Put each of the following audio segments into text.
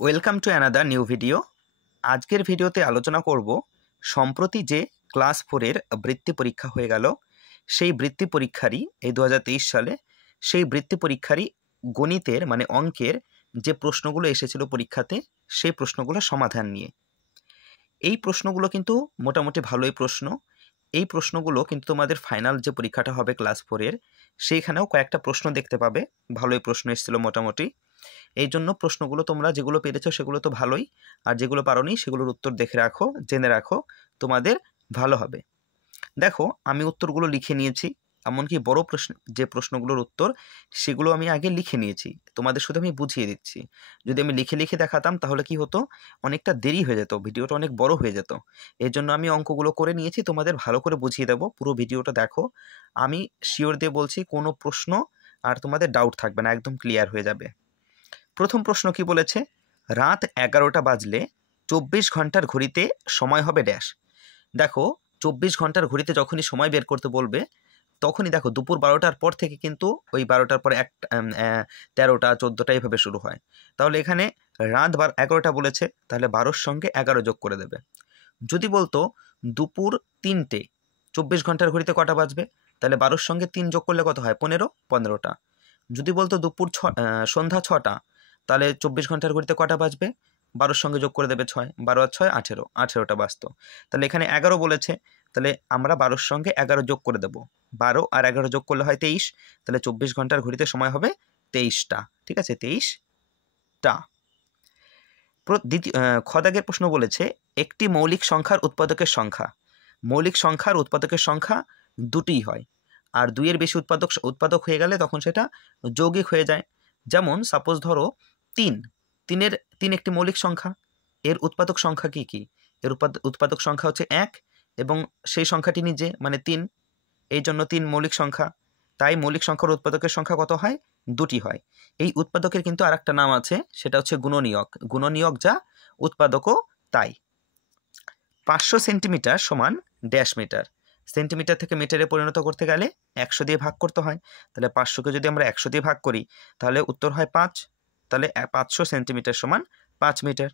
Welcome to another new video. আজকের ভিডিওতে আলোচনা করব সম্প্রতি যে ক্লাস 4-এর বৃত্তি পরীক্ষা হয়ে গেল, সেই বৃত্তি পরীক্ষারই এই 2023 সালে সেই বৃত্তি পরীক্ষারই গণিতের মানে অঙ্কের যে প্রশ্নগুলো এসেছিল পরীক্ষাতে, সেই প্রশ্নগুলোর সমাধান নিয়ে। এই প্রশ্নগুলো কিন্তু মোটামুটি ভালোই প্রশ্ন। এই প্রশ্নগুলো কিন্তু তোমাদের ফাইনাল যে পরীক্ষাটা হবে ক্লাস 4-এর, সেইখানেও কয়েকটা প্রশ্ন দেখতে পাবে। ভালোই প্রশ্ন এসেছিল মোটামুটি। এই জন্য প্রশ্নগুলো তোমরা যেগুলো পেরেছো সেগুলো তো ভালোই, আর যেগুলো পারোনি সেগুলোর উত্তর দেখে রাখো, জেনে রাখো, তোমাদের ভালো হবে। দেখো, আমি উত্তরগুলো লিখে নিয়েছি, এমনকি বড় প্রশ্ন যে প্রশ্নগুলোর উত্তর সেগুলো আমি আগে লিখে নিয়েছি, তোমাদের শুধু আমি বুঝিয়ে দিচ্ছি। যদি আমি লিখে লিখে দেখাতাম তাহলে কি হতো, অনেকটা দেরি হয়ে যেত, ভিডিওটা অনেক বড় হয়ে যেত। এর জন্য আমি অঙ্কগুলো করে নিয়েছি, তোমাদের ভালো করে বুঝিয়ে দেবো। পুরো ভিডিওটা দেখো, আমি শিওর দিয়ে বলছি কোনো প্রশ্ন আর তোমাদের ডাউট থাকবে না, একদম ক্লিয়ার হয়ে যাবে। প্রথম প্রশ্ন কি বলেছে, রাত 11টা বাজলে 24 ঘন্টার ঘড়িতে সময় হবে ড্যাশ। দেখো, 24 ঘন্টার ঘড়িতে যখনই সময় বের করতে বলবে তখনই দেখো দুপুর 12টার পর থেকে কিন্তু ওই 12টার পরে 13টা 14টা এইভাবে শুরু হয়। তাহলে এখানে রাত 11টা বলেছে, তাহলে 12-র সঙ্গে 11 যোগ করে দেবে। যদি বলতো দুপুর 3টে, 24 ঘন্টার ঘড়িতে কটা বাজবে, তাহলে 12-র সঙ্গে 3 যোগ করলে কত হয়, 15টা। যদি বলতো দুপুর সন্ধ্যা 6টা, তাহলে 24 ঘন্টার ঘড়িতে কটা বাজবে, 12-র সঙ্গে যোগ করে দেবে 6, 12 আর 6 18, 18টা বাজতো। তাহলে এখানে 11 বলেছে, তাহলে আমরা 12-র সঙ্গে 11 যোগ করে দেবো। 12 আর 11 যোগ করলে হয় 23, তাহলে 24 ঘন্টার ঘড়িতে সময় হবে 23টা। ঠিক আছে, 23টা। খ দাগের প্রশ্ন বলেছে, একটি মৌলিক সংখ্যার উৎপাদকের সংখ্যা। মৌলিক সংখ্যার উৎপাদকের সংখ্যা দুটিই হয়, আর 2-এর বেশি উৎপাদক হয়ে গেলে তখন সেটা যৌগিক হয়ে যায়। যেমন সাপোজ ধরো 3 একটি মৌলিক সংখ্যা, এর উৎপাদক সংখ্যা কি কি? এর উৎপাদক সংখ্যা হচ্ছে 1 এবং সেই সংখ্যাটি নিজে মানে 3, এই জন্য 3 মৌলিক সংখ্যা। তাই মৌলিক সংখ্যার উৎপাদকের সংখ্যা কত হয়, দুটি হয়। এই উৎপাদকের কিন্তু আর একটা নাম আছে, সেটা হচ্ছে গুণনীয়ক। গুণনীয়ক যা, উৎপাদকও তাই। 500 সেন্টিমিটার সমান ড্যাশ মিটার। সেন্টিমিটার থেকে মিটারে পরিণত করতে গেলে 100 দিয়ে ভাগ করতে হয়। তাহলে 500কে যদি আমরা 100 দিয়ে ভাগ করি তাহলে উত্তর হয় 5। তাহলে 500 সেন্টিমিটার সমান 5 মিটার।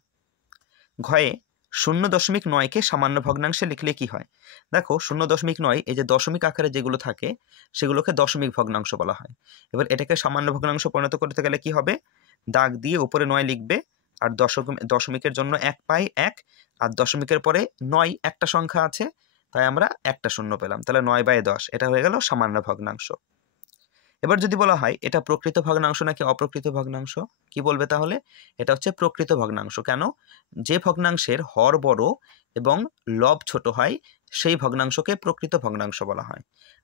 ঘয়ে 0.9কে সামান্য ভগ্নাংশে লিখলে কি হয়? দেখো, 0.9 এই যে দশমিক আকারে যেগুলো থাকে সেগুলোকে দশমিক ভগ্নাংশ বলা হয়। এবার এটাকে সামান্য ভগ্নাংশ পরিণত করতে গেলে কি হবে, দাগ দিয়ে উপরে 9 লিখবে, আর দশমিকের জন্য 1 পাই 1, আর দশমিকের পরে 9 একটা সংখ্যা আছে, তাই আমরা একটা শূন্য পেলাম। তাহলে 9/10, এটা হয়ে গেল সামান্য ভগ্নাংশ। এবার যদি বলা হয় এটা প্রকৃত ভগ্নাংশ নাকি অপ্রকৃত ভগ্নাংশ, কি বলবে তাহলে? এটা হচ্ছে প্রকৃত ভগ্নাংশ। কেন? যে ভগ্নাংশের হর বড় এবং লব ছোট হয় সেই ভগ্নাংশকে প্রকৃত ভগ্নাংশ বলা হয়।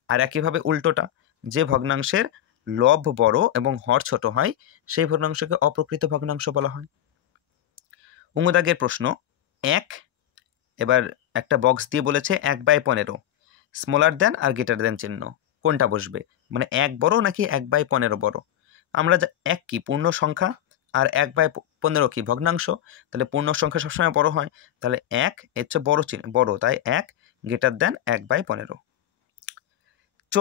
আর একইভাবে উল্টোটা, যে ভগ্নাংশের লব বড় এবং হর ছোট হয় সেই ভগ্নাংশকে অপ্রকৃত ভগ্নাংশ বলা হয়। দাগের প্রশ্ন 1, এবার একটা বক্স দিয়ে বলেছে 1/15 স্মলার দেন আর গ্রেটার দেন চিহ্ন, কোনটা বসবে? মানে 1 বড় নাকি 1/15 বড়? আমরা 1 কি পূর্ণ সংখ্যা আর 1/15 কি ভগ্নাংশ, তাহলে পূর্ণ সংখ্যা সবসময় বড় হয়, তাহলে 1 এর চেয়ে বড় বড়, তাই 1 গ্রেটার দেন 1/15। চ,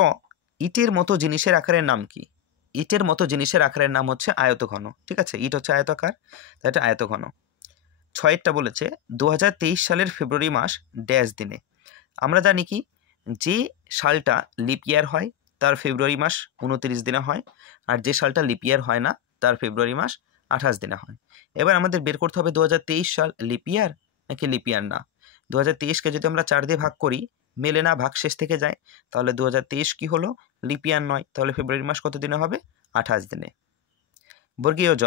ইটের মতো জিনিসের আকারের নাম কি? ইটের মতো জিনিসের আকারের নাম হচ্ছে আয়তঘন। ঠিক আছে, ইট হচ্ছে আয়তাকার, তাই এটা আয়তঘন। 6টা বলেছে 2023 সালের ফেব্রুয়ারি মাস ড্যাশ দিনে। আমরা জানি কি, যে সালটা লিপ ইয়ার হয় তার ফেব্রুয়ারি মাস 29 দিনে হয়, আর যে সালটা লিপ ইয়ার হয় না তার ফেব্রুয়ারি মাস 28 দিনে হয়। এবার আমাদের বের করতে হবে 2023 সাল লিপ ইয়ার নাকি লিপ ইয়ার না। 2023কে যদি আমরা 4 দিয়ে ভাগ করি, মেলে না, ভাগ শেষ থেকে যায়, তাহলে 2023 কি হলো, লিপ ইয়ার নয়, তাহলে ফেব্রুয়ারি মাস কত দিনে হবে, 28 দিনে। বর্গীয় জ,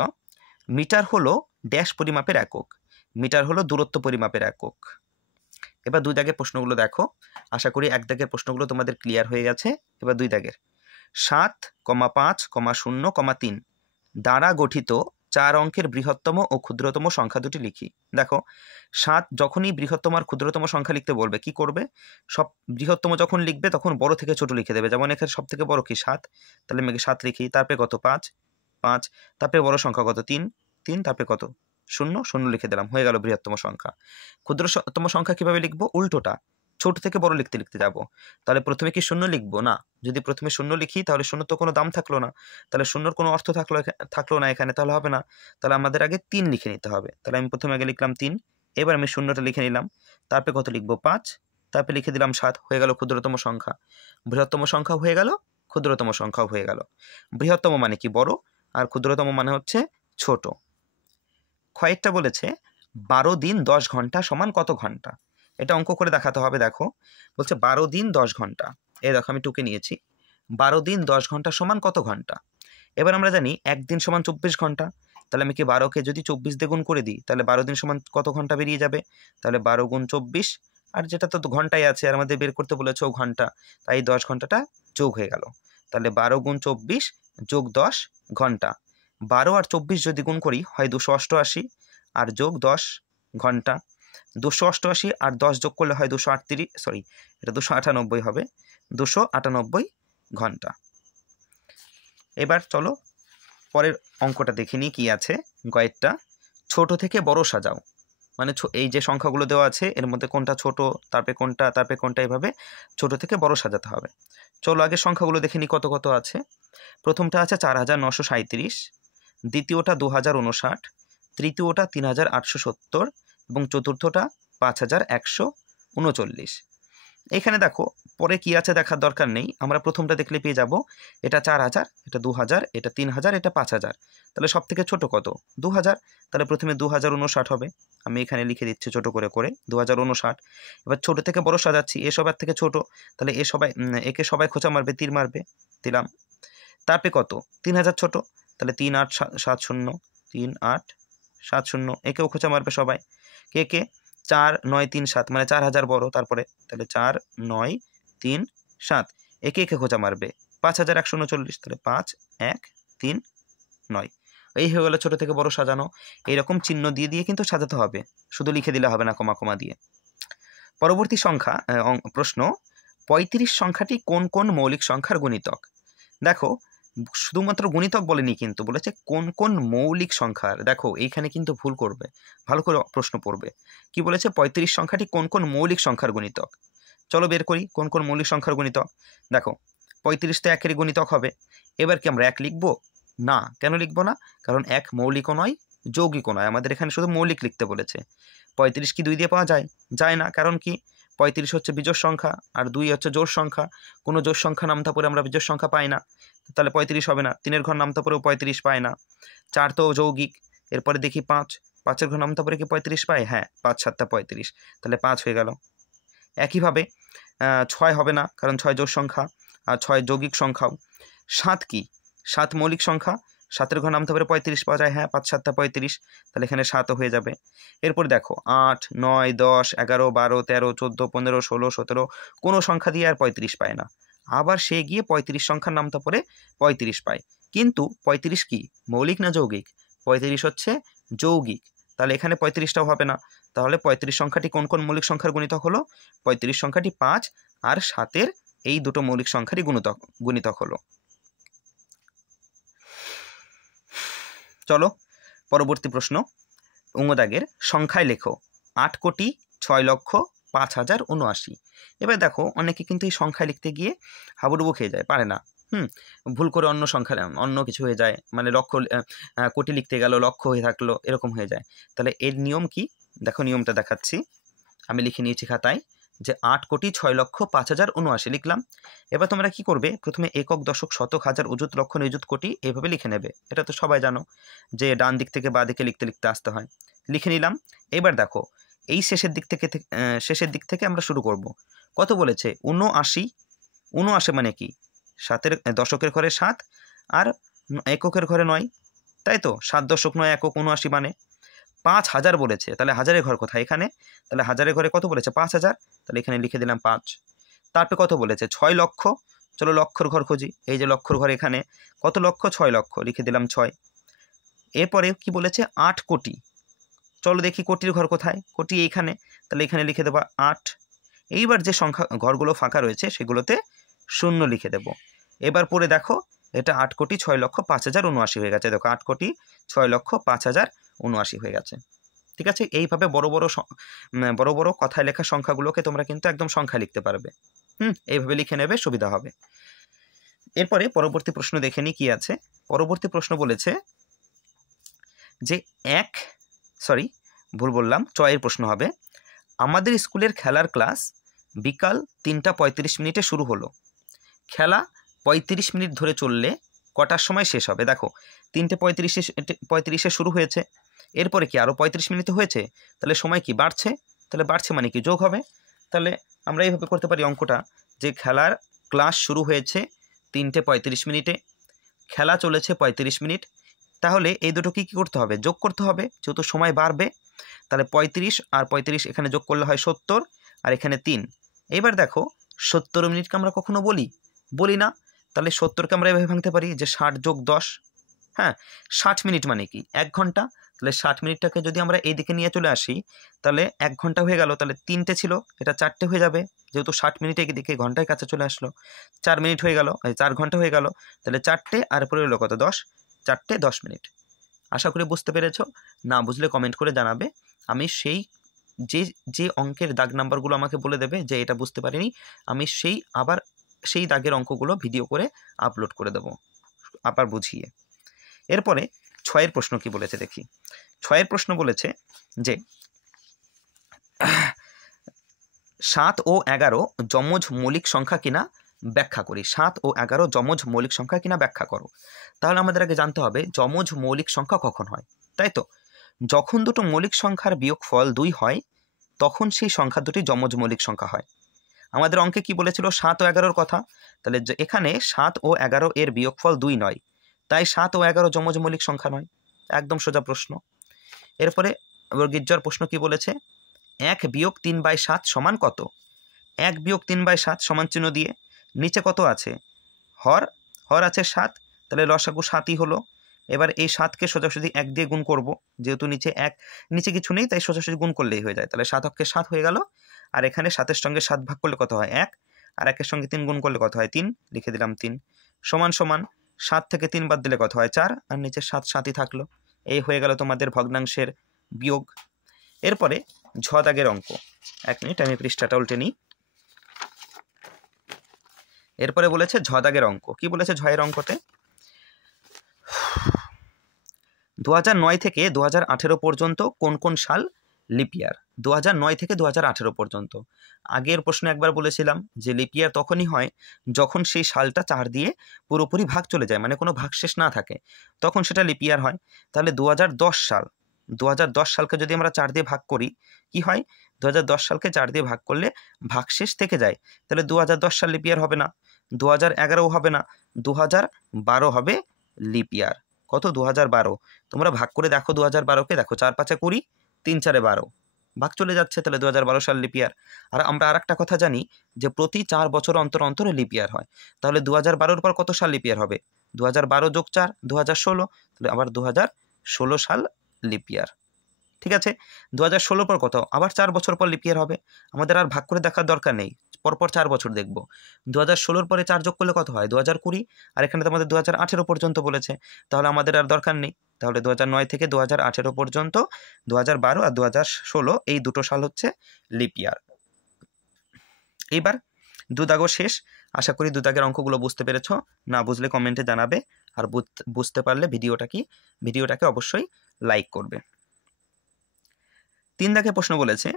মিটার হলো ড্যাশ পরিমাপের একক। মিটার হলো দূরত্ব পরিমাপের একক। এবার 2 দাগের প্রশ্নগুলো দেখো, আশা করি 1 দাগের প্রশ্নগুলো তোমাদের ক্লিয়ার হয়ে গেছে। এবার 2 দাগের 7,5,0,3 দ্বারা গঠিত 4 অঙ্কের বৃহত্তম ও ক্ষুদ্রতম সংখ্যা দুটি লিখি। দেখো, 7 যখনই বৃহত্তম আর ক্ষুদ্রতম সংখ্যা লিখতে বলবে কি করবে, সব বৃহত্তম যখন লিখবে তখন বড় থেকে ছোট লিখে দেবে। যেমন এখানে সব থেকে বড় কি 7, তাহলে আমি 7 লিখি, তারপরে কত 5, তারপরে বড় সংখ্যা কত 3, তারপরে কত 0 লিখে দিলাম, হয়ে গেল বৃহত্তম সংখ্যা। ক্ষুদ্রতম সংখ্যা কিভাবে লিখবো, উল্টোটা, ছোট থেকে বড় লিখতে লিখতে যাব। তাহলে প্রথমে কি শূন্য লিখবো? না। যদি প্রথমে শূন্য লিখি তাহলে শূন্য তো কোনো দাম থাকলো না, তাহলে শূন্যর কোনো অর্থ থাকলো না এখানে, তাহলে হবে না। তাহলে আমাদের আগে 3 লিখে নিতে হবে। তাহলে আমি প্রথমে আগে লিখলাম 3, এবার আমি শূন্যটা লিখে নিলাম, তারপরে কত লিখবো? 5, তারপরে লিখে দিলাম 7, হয়ে গেল ক্ষুদ্রতম সংখ্যা। বৃহত্তম সংখ্যা হয়ে গেল, ক্ষুদ্রতম সংখ্যাও হয়ে গেল। বৃহত্তম মানে কি? বড়, আর ক্ষুদ্রতম মানে হচ্ছে ছোট। কয়েকটা বলেছে 12 দিন 10 ঘন্টা সমান কত ঘন্টা? এটা অঙ্ক করে দেখাতে হবে। দেখো বলছে 12 দিন 10 ঘন্টা, এই দেখো আমি টুকে নিয়েছি। 12 দিন 10 ঘন্টা সমান কত ঘন্টা? এবার আমরা জানি একদিন সমান 24 ঘন্টা, তাহলে আমি কি 12কে যদি 24 দিয়ে গুণ করে দিই তাহলে 12 দিন সমান কত ঘন্টা বেরিয়ে যাবে? তাহলে 12 গুণ 24, আর যেটা তো ঘন্টায় আছে আর আমাদের বের করতে বলেছে ও ঘন্টা, তাই 10 ঘন্টাটা যোগ হয়ে গেল। তাহলে 12 গুণ 24 যোগ 10 ঘন্টা। 12 আর 24 যদি গুণ করি হয় 288, আর যোগ 10 ঘন্টা। 288 আর 10 যোগ করলে হয় 238, সরি এটা 298 হবে, 298 ঘন্টা। এবার চলো পরের অঙ্কটা দেখে নিই কি আছে। কয়েকটা ছোট থেকে বড় সাজাও, মানে এই যে সংখ্যাগুলো দেওয়া আছে এর মধ্যে কোনটা ছোট, তারপরে কোনটা, তারপরে কোনটা, এভাবে ছোট থেকে বড় সাজাতে হবে। চলো আগে সংখ্যাগুলো দেখে নিই কত কত আছে। প্রথমটা আছে 4937, দ্বিতীয়টা 2059, তৃতীয়টা 3870 এবং চতুর্থটা 5139। এখানে দেখো পরে কি আছে দেখার দরকার নেই, আমরা প্রথমটা দেখলে পেয়ে যাব এটা 4000, এটা 2000, এটা 3000, এটা 5000। তাহলে সব থেকে ছোট কত? 2000। তাহলে প্রথমে 2059 হবে, আমি এখানে লিখে দিচ্ছি ছোট করে করে 2059। এবার ছোট থেকে বড় সাজাচ্ছি, এ সবার থেকে ছোট, তাহলে একে সবাই খোঁচা মারবে, তীর মারবে, দিলাম। তারপরে কত? 3000 ছোট, তাহলে 3870, 3870, একেও খোঁচা মারবে সবাই। কে কে? 4937, মানে 4000 বড়, তারপরে তাহলে 4937, একে একে খোঁচা মারবে 5139, তাহলে 5139। এই হয়ে গেল ছোট থেকে বড় সাজানো। এইরকম চিহ্ন দিয়ে দিয়ে কিন্তু সাজাতে হবে, শুধু লিখে দিলে হবে না কমা কমা দিয়ে। পরবর্তী সংখ্যা প্রশ্ন, 35 সংখ্যাটি কোন কোন মৌলিক সংখ্যার গুণিতক? দেখো শুধুমাত্র গুণিতক বলেনি, কিন্তু বলেছে কোন কোন মৌলিক সংখ্যার। দেখো এইখানে কিন্তু ভুল করবে, ভালো করে প্রশ্ন পড়বে। কি বলেছে? 35 সংখ্যাটি কোন কোন মৌলিক সংখ্যার গুণিতক। চলো বের করি কোন কোন মৌলিক সংখ্যার গুণিতক। দেখো 35 তো একেরই গুণিতক হবে। এবার কি আমরা 1 লিখব? না। কেন লিখবো না? কারণ 1 মৌলিকও নয় যৌগিকও নয়, আমাদের এখানে শুধু মৌলিক লিখতে বলেছে। 35 কি 2 দিয়ে পাওয়া যায়? যায় না। কারণ কি? 35 হচ্ছে বিজোড় সংখ্যা আর 2 হচ্ছে জোড় সংখ্যা। কোনো জোড় সংখ্যা নামতা পরে আমরা বিজোড় সংখ্যা পাই না, তাহলে 35 হবে না। 3-এর ঘর নামতা পরেও 35 পায় না। 4 তো যৌগিক। এরপরে দেখি 5, 5-এর ঘর নামতা পরে কি 35 পায়? হ্যাঁ, 5 7 35, তাহলে 5 হয়ে গেল। একইভাবে 6 হবে না, কারণ 6 জোড় সংখ্যা আর 6 যৌগিক সংখ্যাও। 7 কি? 7 মৌলিক সংখ্যা, 7-এর ঘর নামতে পারে 35 পাওয়া যায়, হ্যাঁ 5 7 35, তাহলে এখানে 7ও হয়ে যাবে। এরপর দেখো 8 9 10 11 12 13 14 15 16 17, কোনো সংখ্যা দিয়ে আর 35 পায় না। আবার সে গিয়ে 35 সংখ্যার নামটা পরে 35 পায়। কিন্তু 35 কি মৌলিক না যৌগিক? 35 হচ্ছে যৌগিক, তাহলে এখানে 35টাও হবে না। তাহলে 35 সংখ্যাটি কোন কোন মৌলিক সংখ্যার গুণিতক হলো? 35 সংখ্যাটি 5 আর 7-এর এই দুটো মৌলিক সংখ্যারই গুণিতক হলো। চলো পরবর্তী প্রশ্ন, উঙ্গদাগের সংখ্যায় লেখো 8,06,05,079। এবার দেখো অনেকে কিন্তু এই সংখ্যায় লিখতে গিয়ে হাবুডুবু খেয়ে যায়, পারে না। ভুল করে অন্য সংখ্যা অন্য কিছু হয়ে যায়, মানে কোটি লিখতে গেল লক্ষ হয়ে থাকলো, এরকম হয়ে যায়। তাহলে এর নিয়ম কি? দেখো নিয়মটা দেখাচ্ছি, আমি লিখে নিয়েছি খাতায় যে 8,06,05,079 লিখলাম। এবার তোমরা কি করবে? প্রথমে একক দশক শতক হাজার অযুত লক্ষ নিযুত কোটি এভাবে লিখে নেবে। এটা তো সবাই জানো যে ডান দিক থেকে বাঁ দিকে লিখতে লিখতে আসতে হয়। লিখে নিলাম। এবার দেখো এই শেষের দিক থেকে আমরা শুরু করব। কত বলেছে? 79। 79 মানে কি? 7-এর দশকের ঘরে 7 আর এককের ঘরে 9, তাই তো? 7 দশক 9 একক, 79 মানে 5000 বলেছে, তাহলে হাজারের ঘর কোথায়? এখানে। তাহলে হাজারের ঘরে কত বলেছে? 5000, তাহলে এখানে লিখে দিলাম 5। তারপরে কত বলেছে? 6 লক্ষ। চলো লক্ষর ঘর খুঁজি, এই যে লক্ষর ঘর এখানে। কত লক্ষ? 6 লক্ষ, লিখে দিলাম 6। এরপরে কি বলেছে? 8 কোটি। চলো দেখি কোটির ঘর কোথায়? কোটি এইখানে, তাহলে এখানে লিখে দেবো 8। এইবার যে সংখ্যা ঘরগুলো ফাঁকা রয়েছে সেগুলোতে 0 লিখে দেব। এবার পরে দেখো এটা 8,06,05,079 হয়ে গেছে। দেখো 8,06,05,079 হয়ে গেছে। ঠিক আছে, এইভাবে বড় বড় কথায় লেখা সংখ্যাগুলোকে তোমরা কিন্তু একদম সংখ্যা লিখতে পারবে। এইভাবে লিখে নেবে, সুবিধা হবে। এরপরে পরবর্তী প্রশ্ন দেখে নিই কি আছে। পরবর্তী প্রশ্ন বলেছে যে ভুল বললাম, চয়ের প্রশ্ন হবে, আমাদের স্কুলের খেলার ক্লাস বিকাল 3:35 শুরু হলো, খেলা 35 মিনিট ধরে চললে কটার সময় শেষ হবে? দেখো 3:35 শুরু হয়েছে, এরপরে কি আরও 35 মিনিট হয়েছে, তাহলে সময় কি বাড়ছে, তাহলে বাড়ছে মানে কি যোগ হবে। তাহলে আমরা এইভাবে করতে পারি অঙ্কটা, যে খেলার ক্লাস শুরু হয়েছে 3:35, খেলা চলেছে 35 মিনিট, তাহলে এই দুটো কি করতে হবে? যোগ করতে হবে, যেহেতু সময় বাড়বে। তাহলে 35 আর 35 এখানে যোগ করলে হয় 70, আর এখানে 3। এবার দেখো 70 মিনিটকে আমরা কখনো বলি না, তাহলে 70কে আমরা এভাবে ভাঙতে পারি যে 60 যোগ 10, হ্যাঁ 60 মিনিট মানে কি 1 ঘন্টা। তাহলে 60 মিনিটটাকে যদি আমরা এই দিকে নিয়ে চলে আসি, তাহলে 1 ঘন্টা হয়ে গেল, তাহলে 3টে ছিল, এটা 4টে হয়ে যাবে, যেহেতু 60 মিনিটে এদিকে ঘন্টায় কাছে চলে আসলো, 4 মিনিট হয়ে গেল, 4 ঘন্টা হয়ে গেল, তাহলে 4টে আর পরে হলো কত 10, 4টে 10 মিনিট। আশা করি বুঝতে পেরেছো, না বুঝলে কমেন্ট করে জানাবে। আমি সেই যে অঙ্কের দাগ নাম্বারগুলো আমাকে বলে দেবে যে এটা বুঝতে পারিনি, আমি সেই দাগের অঙ্কগুলো ভিডিও করে আপলোড করে দেবো আবার বুঝিয়ে। এরপরে 6এর প্রশ্ন কি বলেছে দেখি। 6এর প্রশ্ন বলেছে যে 7 ও 11 যমজ মৌলিক সংখ্যা কিনা ব্যাখ্যা করি। 7 ও 11 যমজ মৌলিক সংখ্যা কিনা ব্যাখ্যা করো। তাহলে আমাদের আগে জানতে হবে যমজ মৌলিক সংখ্যা কখন হয়, তাই তো? যখন দুটো মৌলিক সংখ্যার বিয়োগফল 2 হয়, তখন সেই সংখ্যা দুটি যমজ মৌলিক সংখ্যা হয়। আমাদের অঙ্কে কি বলেছিল? 7 ও 11 কথা। তাহলে এখানে 7 ও 11 এর বিয়োগফল 2 নয়, তাই 7 ও 11 যমজ মৌলিক সংখ্যা নয়। একদম সোজা প্রশ্ন। এরপরে গির্জার প্রশ্ন কি বলেছে? 1 বিয়োগ 3/7 সমান কত? 1 বিয়োগ 3/7 সমান চিহ্ন দিয়ে নিচে কত আছে? হর আছে 7, তাহলে লসাগু 7ই হলো। এবার এই 7কে সোজাসুজি 1 দিয়ে গুণ করব, যেহেতু নিচে কিছু নেই, তাই সোজাসুজি গুণ করলেই হয়ে যায়। তাহলে 7 অক্ষে 7 হয়ে গেল, আর এখানে 7-এর সঙ্গে 7 ভাগ করলে কত হয়? 1, আর 1-এর সঙ্গে 3 গুণ করলে কত হয়? 3, লিখে দিলাম 3, সমান সমান 7 থেকে 3 বাদ দিলে কত হয়? 4, আর নিচে 7 7ই থাকলো। এই হয়ে গেল তোমাদের ভগ্নাংশের বিয়োগ। এরপরে ঝ দাগের অঙ্ক। 1 মিনিট, আমি পৃষ্ঠাটা উল্টে নিই। এরপরে বলেছে ঝ দাগের অঙ্ক। কি বলেছে ঝয়ের অঙ্কতে? 2009 থেকে 2018 পর্যন্ত কোন কোন সাল লিপিয়ার? 2009 থেকে 2018 পর্যন্ত। আগের প্রশ্নে একবার বলেছিলাম যে লিপিয়ার তখনই হয় যখন সেই সালটা 4 দিয়ে পুরোপুরি ভাগ চলে যায়, মানে কোনো ভাগশেষ না থাকে, তখন সেটা লিপিয়ার হয়। তাহলে 2010 সালকে যদি আমরা 4 দিয়ে ভাগ করি, কি হয়? 2010 সালকে 4 দিয়ে ভাগ করলে ভাগশেষ থেকে যায়, তাহলে 2010 সাল লিপিয়ার হবে না, 2011 হবে না, 2012 হবে লিপিয়ার। কত? 2012। তোমরা ভাগ করে দেখো 2012কে, দেখো 4-5 20, 3-4 12, ভাগ চলে যাচ্ছে, তাহলে 2012 সাল লিপিয়ার। আর আমরা আর একটা কথা জানি যে প্রতি 4 বছর অন্তর অন্তর লিপিয়ার হয়। তাহলে 2012-র পর কত সাল লিপিয়ার হবে? 2012 যোগ 4, 2016, তাহলে আবার 2016 সাল লিপিয়ার। ঠিক আছে, 2016 পর কত? আবার 4 বছর পর লিপিয়ার হবে। আমাদের আর ভাগ করে দেখার দরকার নেই, পরপর 4 বছর দেখব। 2016-র পরে 4 যোগ করলে কত হয়? 2020, আর এখানে তো আমাদের 2018 পর্যন্ত বলেছে, তাহলে আমাদের আর দরকার নেই। তাহলে 2009 থেকে 2018 পর্যন্ত, 2012 আর 2016 এই দুটো সাল হচ্ছে লিপিয়ার। এইবার দুদাগও শেষ। আশা করি দুদাগের অঙ্কগুলো বুঝতে পেরেছ, না বুঝলে কমেন্টে জানাবে, আর বুঝতে পারলে ভিডিওটাকে অবশ্যই লাইক করবে। 3 দাগে প্রশ্ন বলেছে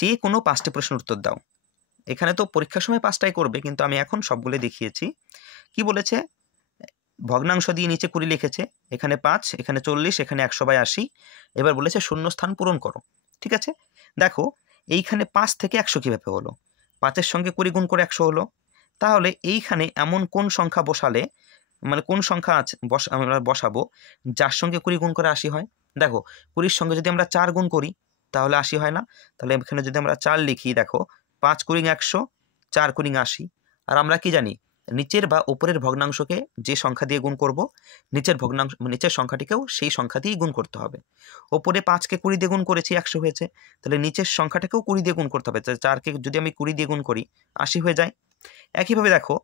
যে কোনো 5টি প্রশ্নের উত্তর দাও। এখানে তো পরীক্ষার সময় 5টাই করবে, কিন্তু আমি এখন সবগুলো দেখিয়েছি। কি বলেছে? ভগ্নাংশ দিয়ে নিচে 20 লিখেছে, এখানে 5, এখানে 40, এখানে 100/80। এবার বলেছে শূন্যস্থান পূরণ করো। ঠিক আছে, দেখো এইখানে 5 থেকে 100 কীভাবে হলো? 5-এর সঙ্গে 20 গুণ করে 100 হলো। তাহলে এইখানে এমন কোন সংখ্যা বসালে, মানে কোন সংখ্যা আমরা বসাবো যার সঙ্গে 20 গুণ করে 80 হয়? দেখো 20-র সঙ্গে যদি আমরা 4 গুণ করি তাহলে 80 হয় না। তাহলে এখানে যদি আমরা 4 লিখি, দেখো 5 × 100, 4 × 80। আর আমরা কি জানি? নিচের বা উপরের ভগ্নাংশকে যে সংখ্যা দিয়ে গুণ করব, নিচের সংখ্যাটিকেও সেই সংখ্যা দিয়েই গুণ করতে হবে। ওপরে 5কে 20 দিয়ে গুণ করেছি, 100 হয়েছে, তাহলে নিচের সংখ্যাটাকেও 20 দিয়ে গুণ করতে হবে। 4কে যদি আমি 20 দিয়ে গুণ করি, 80 হয়ে যায়। একইভাবে দেখো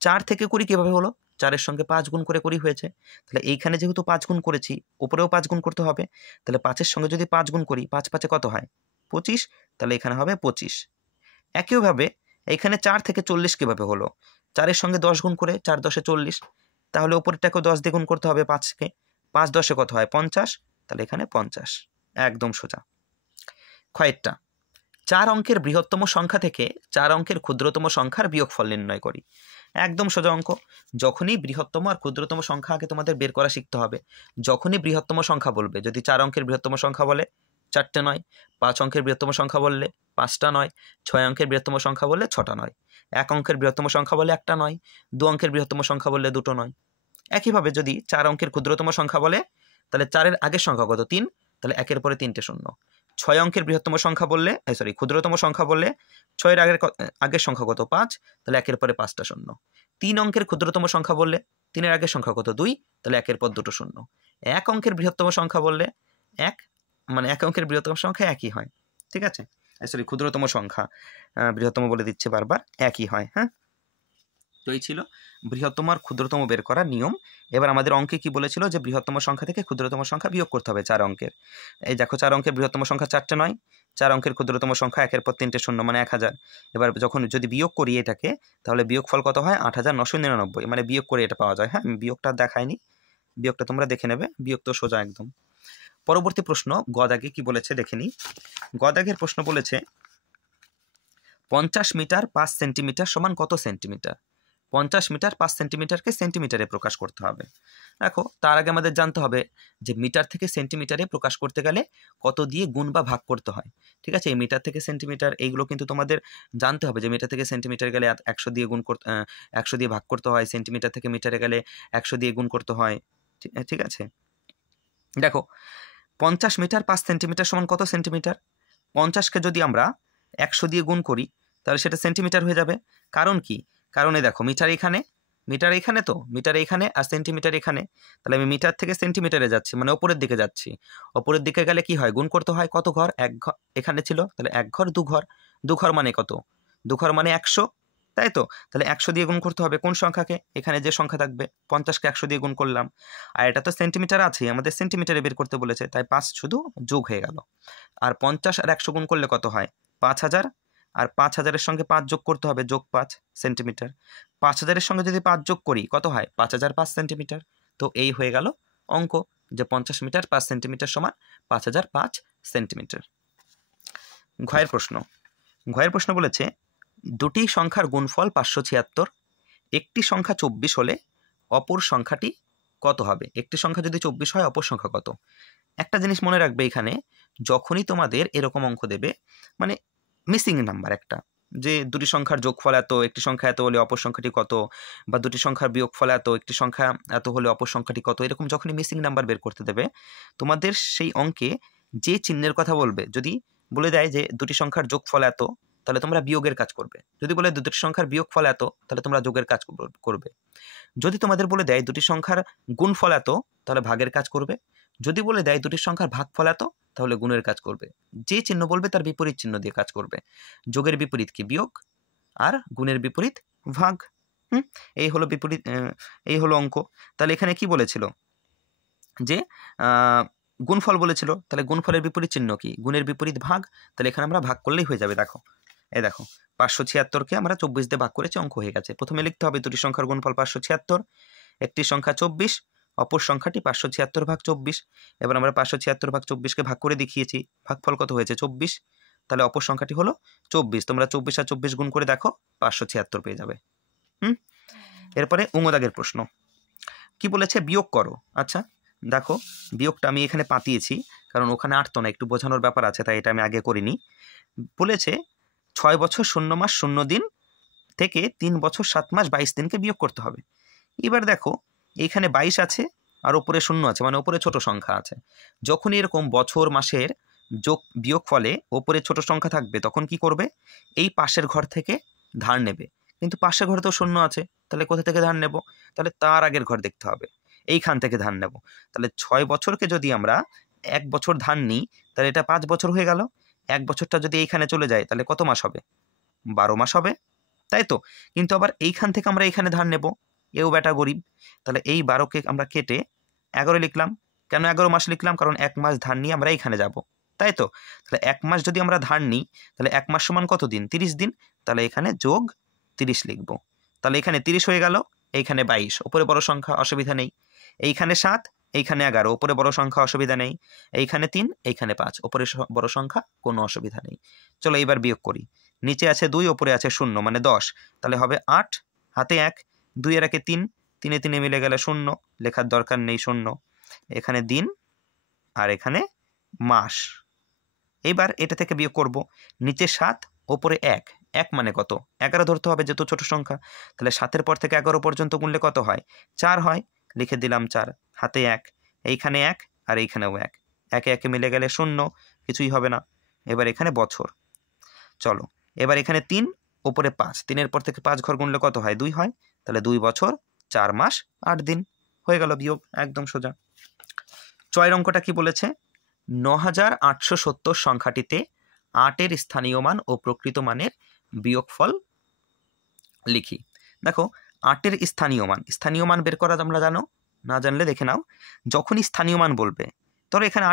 4 থেকে 20 কীভাবে হলো? 4-এর সঙ্গে 5 গুণ করে করি হয়েছে, তাহলে এইখানে যেহেতু 5 গুণ করেছি উপরেও 5 গুণ করতে হবে, তাহলে 5-এর সঙ্গে যদি 5 গুণ করি 5 5-এ কত হয় 25, তাহলে এখানে হবে 25। একইভাবে এইখানে 4 থেকে 40 কীভাবে হলো, 4-এর সঙ্গে 10 গুণ করে 4 10-এ 40, তাহলে ওপরেরটাকেও 10 দিয়ে গুণ করতে হবে 5-কে, 5 10-এ কত হয় 50, তাহলে এখানে 50, একদম সোজা। ক্ষয়েরটা 4 অঙ্কের বৃহত্তম সংখ্যা থেকে 4 অঙ্কের ক্ষুদ্রতম সংখ্যার বিয়োগফল নির্ণয় করি। একদম সোজা অঙ্ক। যখনই বৃহত্তম আর ক্ষুদ্রতম সংখ্যা আগে তোমাদের বের করা শিখতে হবে। যখনই বৃহত্তম সংখ্যা বলবে, যদি 4 অঙ্কের বৃহত্তম সংখ্যা বলে 4টে নয়, 5 অঙ্কের বৃহত্তম সংখ্যা বললে 5টা নয়, 6 অঙ্কের বৃহত্তম সংখ্যা বললে 6টা নয়, 1 অঙ্কের বৃহত্তম সংখ্যা বললে 1টা নয়, 2 অঙ্কের বৃহত্তম সংখ্যা বললে 2টো নয়। একইভাবে যদি 4 অঙ্কের ক্ষুদ্রতম সংখ্যা বলে, তাহলে 4-এর আগের সংখ্যা কত 3, তাহলে 1-এর পরে 3টে শূন্য। 6 অঙ্কের বৃহত্তম সংখ্যা বললে ক্ষুদ্রতম সংখ্যা বললে 6-এর আগের সংখ্যা কত 5, তাহলে 1-এর পরে 5টা শূন্য। 3 অঙ্কের ক্ষুদ্রতম সংখ্যা বললে 3-এর আগের সংখ্যা কত 2, তাহলে 1-এর পর 2টো শূন্য। 1 অঙ্কের বৃহত্তম সংখ্যা বললে 1, মানে 1 অঙ্কের বৃহত্তম সংখ্যা একই হয়, ঠিক আছে, ক্ষুদ্রতম সংখ্যা বৃহত্তম বলে দিচ্ছে বারবার, একই হয়। হ্যাঁ, তো এই ছিল বৃহত্তম আর ক্ষুদ্রতম বের করার নিয়ম। এবার আমাদের অঙ্কে কি বলেছিল যে বৃহত্তম সংখ্যা থেকে ক্ষুদ্রতম সংখ্যা বিয়োগ করতে হবে 4 অঙ্কের। এই দেখো 4 অঙ্কের বৃহত্তম সংখ্যা 4টে নয়, 4 অঙ্কের ক্ষুদ্রতম সংখ্যা 1-এর পর 3টে শূন্য, মানে 1000। এবার যখন যদি বিয়োগ করি এটাকে, তাহলে বিয়োগফল কত হয় 8999, মানে বিয়োগ করে এটা পাওয়া যায়। হ্যাঁ, বিয়োগটা দেখায়নি, বিয়োগটা তোমরা দেখে নেবে, বিয়োগ তো সোজা একদম। পরবর্তী প্রশ্ন গ দাগে কি বলেছে দেখে নিই। গ দাগের প্রশ্ন বলেছে 50 মিটার 5 সেন্টিমিটার সমান কত সেন্টিমিটার। 50 মিটার 5 সেন্টিমিটারকে সেন্টিমিটারে প্রকাশ করতে হবে। দেখো তার আগে আমাদের জানতে হবে যে মিটার থেকে সেন্টিমিটারে প্রকাশ করতে গেলে কত দিয়ে গুণ বা ভাগ করতে হয়। ঠিক আছে, এই মিটার থেকে সেন্টিমিটার এইগুলো কিন্তু তোমাদের জানতে হবে যে মিটার থেকে সেন্টিমিটার গেলে 100 দিয়ে গুণ করতে 100 দিয়ে ভাগ করতে হয়, সেন্টিমিটার থেকে মিটারে গেলে 100 দিয়ে গুণ করতে হয়। ঠিক আছে, দেখো 50 মিটার 5 সেন্টিমিটার সমান কত সেন্টিমিটার। 50কে যদি আমরা 100 দিয়ে গুণ করি তাহলে সেটা সেন্টিমিটার হয়ে যাবে। কারণ কি, কারণে দেখো মিটার এখানে, মিটার এখানে, তো মিটার এখানে আর সেন্টিমিটার এখানে, তাহলে আমি মিটার থেকে সেন্টিমিটারে যাচ্ছি, মানে ওপরের দিকে যাচ্ছি। ওপরের দিকে গেলে কি হয়, গুণ করতে হয় কত ঘর, 1 ঘর এখানে ছিল, তাহলে 1 ঘর 2 ঘর, 2 ঘর মানে কত, 2 ঘর মানে 100, তাই তো। তাহলে 100 দিয়ে গুণ করতে হবে কোন সংখ্যাকে, এখানে যে সংখ্যা থাকবে 50কে 100 দিয়ে গুণ করলাম, আর এটা তো সেন্টিমিটার আছে, আমাদের সেন্টিমিটারে বের করতে বলেছে, তাই 5 শুধু যোগ হয়ে গেল। আর 50 আর 100 গুণ করলে কত হয় 5000, আর 5000-এর সঙ্গে 5 যোগ করতে হবে, যোগ 5 সেন্টিমিটার। 5000-এর সঙ্গে যদি 5 যোগ করি কত হয় 5005 সেন্টিমিটার। তো এই হয়ে গেল অঙ্ক যে 50 মিটার 5 সেন্টিমিটার সমান 5005 সেন্টিমিটার। ঘয়ের প্রশ্ন, ঘয়ের প্রশ্ন বলেছে দুটি সংখ্যার গুণফল 576, একটি সংখ্যা 24 হলে অপর সংখ্যাটি কত হবে। একটি সংখ্যা যদি 24 হয় অপর সংখ্যা কত। একটা জিনিস মনে রাখবে, এখানে যখনই তোমাদের এরকম অঙ্ক দেবে, মানে মিসিং নাম্বার একটা, যে দুটি সংখ্যার যোগফল এত, একটি সংখ্যা এত হলে অপর সংখ্যাটি কত, বা দুটি সংখ্যার বিয়োগফল এত, একটি সংখ্যা এত হলে অপর সংখ্যাটি কত, এরকম যখনই মিসিং নাম্বার বের করতে দেবে তোমাদের সেই অঙ্কে যে চিহ্নের কথা বলবে, যদি বলে দেয় যে দুটি সংখ্যার যোগফল এত, তাহলে তোমরা বিয়োগের কাজ করবে। যদি বলে দুটি সংখ্যার বিয়োগফল এত, তাহলে তোমরা যোগের কাজ করবে। যদি তোমাদের বলে দেয় দুটি সংখ্যার গুণফল এত, তাহলে ভাগের কাজ করবে। যদি বলে দেয় দুটি সংখ্যার ভাগফল এত, তাহলে গুণের কাজ করবে। যে চিহ্ন বলবে তার বিপরীত চিহ্ন দিয়ে কাজ করবে। যোগের বিপরীত কি বিয়োগ, আর গুণের বিপরীত ভাগ। এই হলো বিপরীত, এই হলো অঙ্ক। তাহলে এখানে কি বলেছিল যে গুণফল বলেছিল, তাহলে গুণফলের বিপরীত চিহ্ন কি, গুণের বিপরীত ভাগ। তাহলে এখানে আমরা ভাগ করলেই হয়ে যাবে। দেখো এই দেখো 576কে আমরা 24 দিয়ে ভাগ করেছি, অঙ্ক হয়ে গেছে। প্রথমে লিখতে হবে দুটি সংখ্যার গুণফল 576, একটি সংখ্যা 24, অপর সংখ্যাটি 576 ভাগ 24। এবার আমরা 576 ভাগ 24কে ভাগ করে দেখিয়েছি, ভাগফল কত হয়েছে 24, তাহলে অপর সংখ্যাটি হলো 24। তোমরা 24 আর 24 গুণ করে দেখো 576 পেয়ে যাবে। এরপরে উঙদাগের প্রশ্ন কি বলেছে, বিয়োগ করো। আচ্ছা দেখো বিয়োগটা আমি এখানে পাতিয়েছি, কারণ ওখানে আটতো না, একটু বোঝানোর ব্যাপার আছে, তাই এটা আমি আগে করিনি। বলেছে 6 বছর 0 মাস 0 দিন থেকে 3 বছর 7 মাস 22 দিনকে বিয়োগ করতে হবে। এবার দেখো এইখানে 22 আছে আর ওপরে 0 আছে, মানে ওপরে ছোট সংখ্যা আছে। যখন এরকম বছর মাসের যোগ বিয়োগ ফলে ওপরে ছোট সংখ্যা থাকবে, তখন কি করবে, এই পাশের ঘর থেকে ধার নেবে। কিন্তু পাশের ঘরে তো 0 আছে, তাহলে কোথা থেকে ধার নেব, তাহলে তার আগের ঘর দেখতে হবে, এইখান থেকে ধার নেব। তাহলে 6 বছরকে যদি আমরা 1 বছর ধার নিই, তাহলে এটা 5 বছর হয়ে গেল। 1 বছরটা যদি এইখানে চলে যায়, তাহলে কত মাস হবে, 12 মাস হবে, তাই তো। কিন্তু আবার এইখান থেকে আমরা এখানে ধার নেব, এও বেটা গরিব। তাহলে এই 12কে আমরা কেটে 11 লিখলাম। কেন 11 মাস লিখলাম? কারণ 1 মাস ধার নিয়ে আমরা এইখানে যাব, তাই তো? তাহলে 1 মাস যদি আমরা ধার নিই তাহলে 1 মাস সমান কত দিন? 30 দিন। তাহলে এখানে যোগ 30 লিখব। তাহলে এখানে 30 হয়ে গেল, এইখানে 22, উপরে বড় সংখ্যা, অসুবিধা নেই। এইখানে 7, এইখানে 11, উপরে বড় সংখ্যা, অসুবিধা নেই। এইখানে 3, এইখানে 5, উপরে বড় সংখ্যা, কোনো অসুবিধা নেই। চলো এইবার বিয়োগ করি। নিচে আছে 2, উপরে আছে 0, মানে 10। তাহলে হবে 8, হাতে 1, 2 এর 1 3, 3 3 মিলে গেলে 0, লেখার দরকার নেই 0। এখানে দিন আর এখানে মাস। এইবার এটা থেকে বিয়োগ করব। নিচে 7, ওপরে 1, 1 মানে কত? 11 ধরতে হবে, যেহেতু ছোট সংখ্যা। তাহলে 7-এর পর থেকে 11 পর্যন্ত গুনলে কত হয়? 4 হয়। লিখে দিলাম 4, হাতে 1, এইখানে 1 আর এইখানেও 1, 1 1 মিলে গেলে 0, কিছুই হবে না। এবার এখানে বছর। চলো এবার এখানে 3, ওপরে 5, 3-এর পর থেকে 5 ঘর গুনলে কত হয়? 2 হয়। তাহলে 2 বছর 4 মাস 8 দিন। হয়ে গেল বিয়োগ, একদম সোজা। 6 অঙ্কটা কি বলেছে? 9870 সংখ্যাটিতে 8-এর স্থানীয় মান ও প্রকৃত মানের বিয়োগফল লিখি। দেখো 8-এর স্থানীয় মান বের করা তোমরা জানো? না জানলে দেখে নাও। যখনই স্থানীয় মান বলবে, ধরো এখানে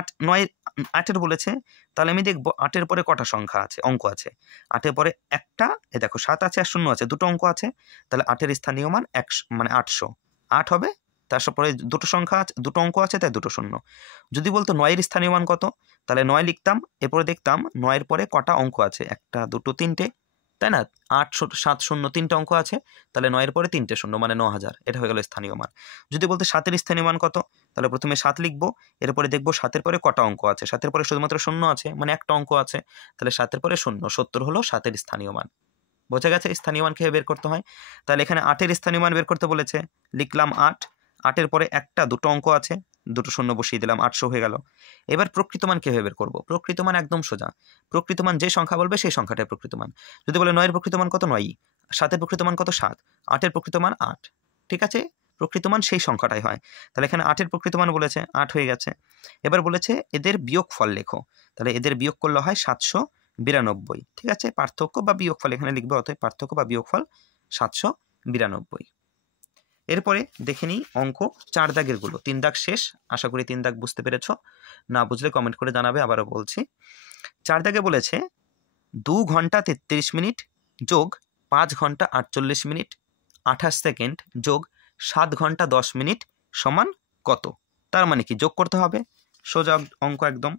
8-এর বলেছে, তাহলে আমি দেখবো 8-এর পরে কটা সংখ্যা আছে, অঙ্ক আছে। 8-এর পরে একটা, এ দেখো 7 আছে আর 0 আছে, দুটো অঙ্ক আছে। তাহলে 8-এর স্থানীয় মান 100, মানে 800। 8 হবে, তারপরে দুটো সংখ্যা আছে, দুটো অঙ্ক আছে, তাই দুটো 0। যদি বলতো 9-এর স্থানীয় মান কত, তাহলে 9 লিখতাম, এরপরে দেখতাম 9-এর পরে কটা অঙ্ক আছে, একটা, দুটো, তিনটে, তাই না? 8 7 0 3টে অঙ্ক আছে, তাহলে 9-এর পরে 3টে 0, মানে 9000। এটা হয়ে গেল স্থানীয় মান। যদি বলতে 7-এর স্থানীয় মান কত, তাহলে প্রথমে 7 লিখবো, এরপরে দেখবো 7-এর পরে কটা অঙ্ক আছে, 7-এর পরে শুধুমাত্র 0 আছে, মানে একটা অঙ্ক আছে। তাহলে 7-এর পরে 0, 70 হলো 7-এর স্থানীয় মান। বোঝা গেছে স্থানীয় মান কিভাবে বের করতে হয়? তাহলে এখানে 8-এর স্থানীয় মান বের করতে বলেছে, লিখলাম 8, 8-এর পরে একটা, দুটো অঙ্ক আছে, দুটো 0 বসিয়ে দিলাম, 800 হয়ে গেল। এবার প্রকৃত মান কিভাবে বের করবো? প্রকৃত মান একদম সোজা। প্রকৃত মান যে সংখ্যা বলবে সেই সংখ্যাটাই প্রকৃত মান। যদি বলে 9-এর প্রকৃত মান কত? 9। 7-এর প্রকৃত মান কত? 7। 8-এর প্রকৃত মান 8। ঠিক আছে, প্রকৃত মান সেই সংখ্যাটাই হয়। তাহলে এখানে 8-এর প্রকৃত মান বলেছে, 8 হয়ে গেছে। এবার বলেছে এদের বিয়োগফল লেখো। তাহলে এদের বিয়োগ করলে হয় 792। ঠিক আছে, পার্থক্য বা বিয়োগফল এখানে লিখবে, অতএব পার্থক্য বা বিয়োগফল 792। এরপরে দেখে নিই অঙ্ক 4 দাগের গুলো। 3 দাগ শেষ, আশা করি 3 দাগ বুঝতে পেরেছ। না বুঝলে কমেন্ট করে জানাবে, আবারও বলছি। 4 দাগে বলেছে 2 ঘন্টা 33 মিনিট যোগ 5 ঘন্টা 48 মিনিট 28 সেকেন্ড যোগ 7 ঘন্টা 10 মিনিট সমান কত? তার মানে কি যোগ করতে হবে, সোজা অঙ্ক একদম।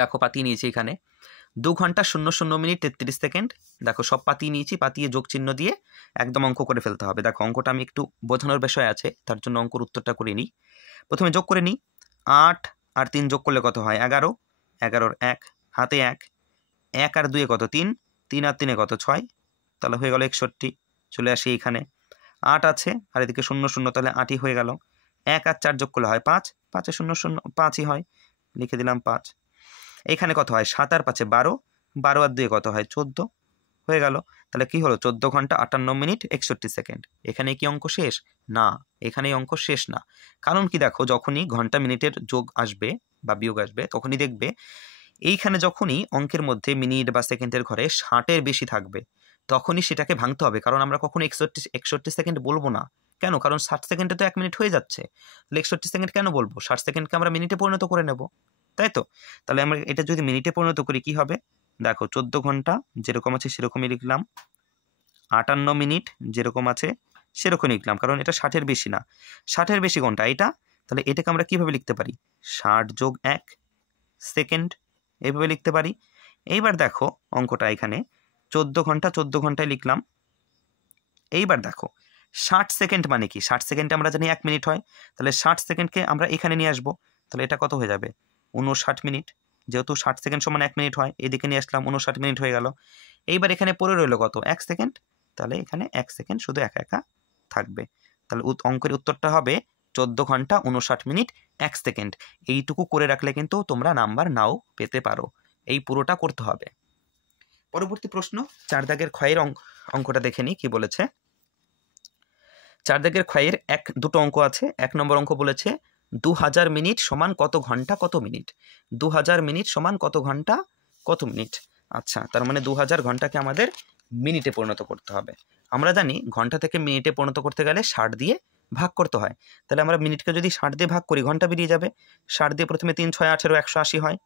দেখো পাতিয়ে নিয়েছি এখানে 2 ঘন্টা 00 মিনিট 33 সেকেন্ড, দেখো সব পাতিয়ে নিয়েছি, পাতিয়ে যোগ চিহ্ন দিয়ে একদম অঙ্ক করে ফেলতে হবে। দেখো অঙ্কটা আমি একটু বোঝানোর বিষয় আছে, তার জন্য অঙ্কর উত্তরটা করে নিই। প্রথমে যোগ করে নিই, 8 আর 3 যোগ করলে কত হয়? 11, 11-র 1, হাতে 1, 1 আর 2 কত? 3, 3 আর 3 কত? 6, তাহলে হয়ে গেল 61। চলে আসি এখানে 8 আছে আর এদিকে 0 0, তাহলে 8ই হয়ে গেল। 1 আর 4 যোগ করলে হয় 5, 5-এ 0 0, 5ই হয়, লিখে দিলাম 5। এখানে কত হয়? 7 আর 5-এ 12, 12 আর 2 কত হয়? 14, হয়ে গেল। তাহলে কি হলো? 14 ঘন্টা 58 মিনিট 61 সেকেন্ড। এখানে কি অঙ্ক শেষ? না, এখানেই অঙ্ক শেষ না। কারণ কি দেখো, যখনই ঘন্টা মিনিটের যোগ আসবে বা বিয়োগ আসবে, তখনই দেখবে এইখানে যখনই অঙ্কের মধ্যে মিনিট বা সেকেন্ডের ঘরে 60-এর বেশি থাকবে, তখনই সেটাকে ভাঙতে হবে। কারণ আমরা কখনো 61 সেকেন্ড বলবো না। কেন? কারণ 60 সেকেন্ডে তো 1 মিনিট হয়ে যাচ্ছে, তাহলে 61 সেকেন্ড কেন বলবো? 60 সেকেন্ডকে আমরা মিনিটে পরিণত করে নেব, তাই তো? তাহলে আমরা এটা যদি মিনিটে পরিণত করি কি হবে? দেখো 14 ঘন্টা যেরকম আছে সেরকমই লিখলাম, 58 মিনিট যেরকম আছে সেরকমই লিখলাম, কারণ এটা 60-এর বেশি না। 60-এর বেশি কোনটা? এটা। তাহলে এটাকে আমরা কিভাবে লিখতে পারি? 60 যোগ 1 সেকেন্ড, এইভাবে লিখতে পারি। এইবার দেখো অঙ্কটা এখানে 14 ঘন্টা 14 ঘন্টায় লিখলাম। এইবার দেখো 60 সেকেন্ড মানে কি? 60 সেকেন্ডে আমরা জানি 1 মিনিট হয়, তাহলে 60 সেকেন্ডকে আমরা এখানে নিয়ে আসবো, তাহলে এটা কত হয়ে যাবে? 59 মিনিট। যেহেতু 60 সেকেন্ড সমান 1 মিনিট হয়, এদিকে নিয়ে আসলাম, 59 মিনিট হয়ে গেল। এইবার এখানে পড়ে রইল কত? 1 সেকেন্ড, তাহলে এখানে 1 সেকেন্ড শুধু একা একা থাকবে। তাহলে অঙ্কের উত্তরটা হবে 14 ঘন্টা 59 মিনিট 1 সেকেন্ড। এইটুকু করে রাখলে কিন্তু তোমরা নাম্বার নাও পেতে পারো, এই পুরোটা করতে হবে। পরবর্তী প্রশ্ন 4 দাগের ক্ষয়ের অঙ্কটা দেখে নিই কি বলেছে। 4 দাগের ক্ষয়ের দুটো অঙ্ক আছে। 1 নম্বর অঙ্ক বলেছে 2000 মিনিট সমান কত ঘন্টা কত মিনিট? 2000 মিনিট সমান কত ঘন্টা কত মিনিট? আচ্ছা, তার মানে 2000 ঘন্টাকে আমাদের মিনিটে পরিণত করতে হবে। আমরা জানি ঘন্টা থেকে মিনিটে পরিণত করতে গেলে 60 দিয়ে ভাগ করতে হয়। তাহলে আমরা মিনিটকে যদি 60 দিয়ে ভাগ করি ঘন্টা বেরিয়ে যাবে। 60 দিয়ে প্রথমে 3 6 18 180 হয়,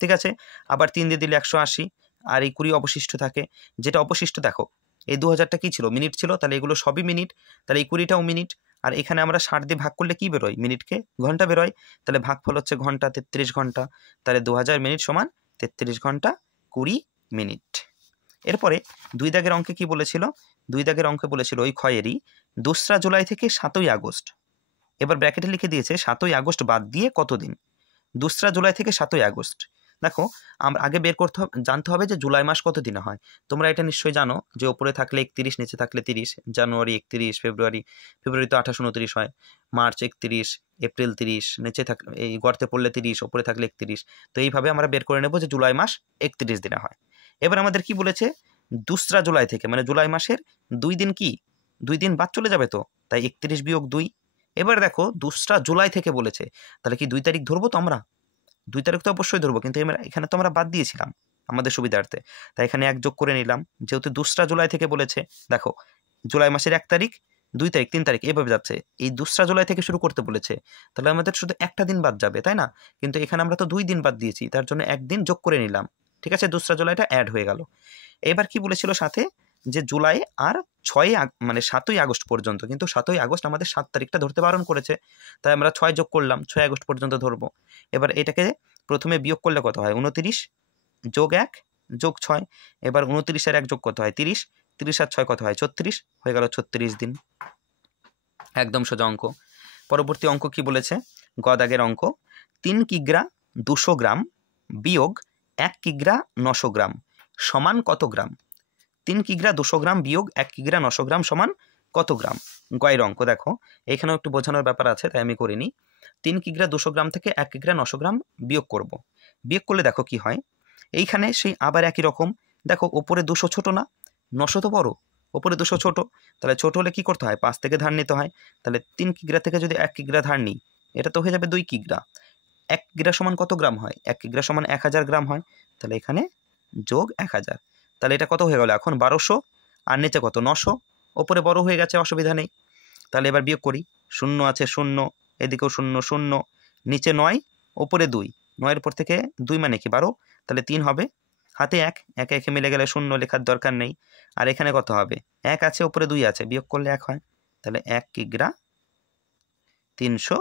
ঠিক আছে। আবার 3 দিয়ে দিলে 180, আর এই 20 অবশিষ্ট থাকে। যেটা অবশিষ্ট দেখো, এই 2000টা কী ছিল? মিনিট ছিল। তাহলে এগুলো সবই মিনিট, তাহলে এই 20টাও মিনিট। আর এখানে আমরা 60 দিয়ে ভাগ করলে কী বেরোয়? মিনিটকে ঘন্টা বেরোয়। তাহলে ভাগফল হচ্ছে ঘন্টা, 33 ঘন্টা। তাহলে 2000 মিনিট সমান 33 ঘন্টা 20 মিনিট। এরপরে 2 দাগের অঙ্কে কি বলেছিল? 2 দাগের অঙ্কে বলেছিল ওই ক্ষয়েরই 2রা জুলাই থেকে 7ই আগস্ট। এবার ব্র্যাকেটে লিখে দিয়েছে 7ই আগস্ট বাদ দিয়ে কত দিন। 2রা জুলাই থেকে 7ই আগস্ট। দেখো আমরা আগে বের করতে হবে, জানতে হবে যে জুলাই মাস কত দিনে হয়। তোমরা এটা নিশ্চয়ই জানো যে ওপরে থাকলে 31, নিচে থাকলে 30। জানুয়ারি 31, ফেব্রুয়ারি তো 28 29 হয়, মার্চ 31, এপ্রিল 30, নিচে থাকলে এই গর্তে পড়লে 30, ওপরে থাকলে 31। তো এইভাবে আমরা বের করে নেব যে জুলাই মাস 31 দিনে হয়। এবার আমাদের কি বলেছে? 2রা জুলাই থেকে, মানে জুলাই মাসের 2 দিন কি 2 দিন বাদ চলে যাবে, তো তাই 31 বিয়োগ 2। এবার দেখো 2রা জুলাই থেকে বলেছে, তাহলে কি 2 তারিখ ধরবো? তো আমরা 2 তারিখ তো অবশ্যই ধরবো, কিন্তু এখানে তো আমরা বাদ দিয়েছিলাম আমাদের সুবিধার্থে, তাই এখানে 1 যোগ করে নিলাম। যেহেতু 2রা জুলাই থেকে বলেছে, দেখো জুলাই মাসের 1 তারিখ, 2 তারিখ, 3 তারিখ এভাবে যাচ্ছে। এই 2রা জুলাই থেকে শুরু করতে বলেছে, তাহলে আমাদের শুধু একটা দিন বাদ যাবে, তাই না? কিন্তু এখানে আমরা তো 2 দিন বাদ দিয়েছি, তার জন্য 1 দিন যোগ করে নিলাম, ঠিক আছে। 2রা জুলাইটা অ্যাড হয়ে গেল। এবার কি বলেছিল সাথে? যে জুলাই আর 7ই আগস্ট পর্যন্ত, কিন্তু 7ই আগস্ট আমাদের 7 তারিখটা ধরতে বারণ করেছে, তাই আমরা 6 যোগ করলাম, 6 আগস্ট পর্যন্ত ধরবো। এবার এটাকে প্রথমে বিয়োগ করলে কত হয়? 29 যোগ 1 যোগ 6। এবার 29 আর 1 যোগ কত হয়? 30। 30 আর 6 কত হয়? 36। হয়ে গেল 36 দিন। একদম সোজা অঙ্ক। পরবর্তী অঙ্ক কি বলেছে? গ দাগের অঙ্ক, 3 কিগ্রা 200 গ্রাম বিয়োগ 1 কিগ্রা 900 গ্রাম সমান কত গ্রাম? 3 কিগ্রা 200 গ্রাম বিয়োগ 1 কিগ্রা 900 গ্রাম সমান কত গ্রাম? গয়ের অঙ্ক দেখো, এখানেও একটু বোঝানোর ব্যাপার আছে, তাই আমি করিনি। 3 কিগ্রা 200 গ্রাম থেকে 1 কিগ্রা 900 গ্রাম বিয়োগ করব। বিয়োগ করলে দেখো কি হয়। এইখানে সেই আবার একই রকম, দেখো ওপরে 200 ছোট না, 900 তো বড়, ওপরে 200 ছোট। তাহলে ছোট হলে কি করতে হয়? 5 থেকে ধার নিতে হয়। তাহলে 3 কিগ্রা থেকে যদি 1 কিগ্রা ধার নিই, এটা তো হয়ে যাবে 2 কিগ্রা। 1 কিগ্রা সমান কত গ্রাম হয়? 1 কিগ্রা সমান 1000 গ্রাম হয়। তাহলে এখানে যোগ 1000। তাহলে এটা কত হয়ে গেল এখন? 1200। আর নিচে কত? 900। ওপরে বড় হয়ে গেছে, অসুবিধা নেই। তাহলে এবার বিয়োগ করি। 0 আছে 0, এদিকেও 0 0, নিচে 9, ওপরে 2। 9-এর পর থেকে 2 মানে কি? 12। তাহলে 3 হবে। হাতে 1, একে একে মিলে গেলে 0 লেখার দরকার নেই। আর এখানে কত হবে? 1 আছে, ওপরে 2 আছে, বিয়োগ করলে 1 হয়। তাহলে 1 কিগ্রা 300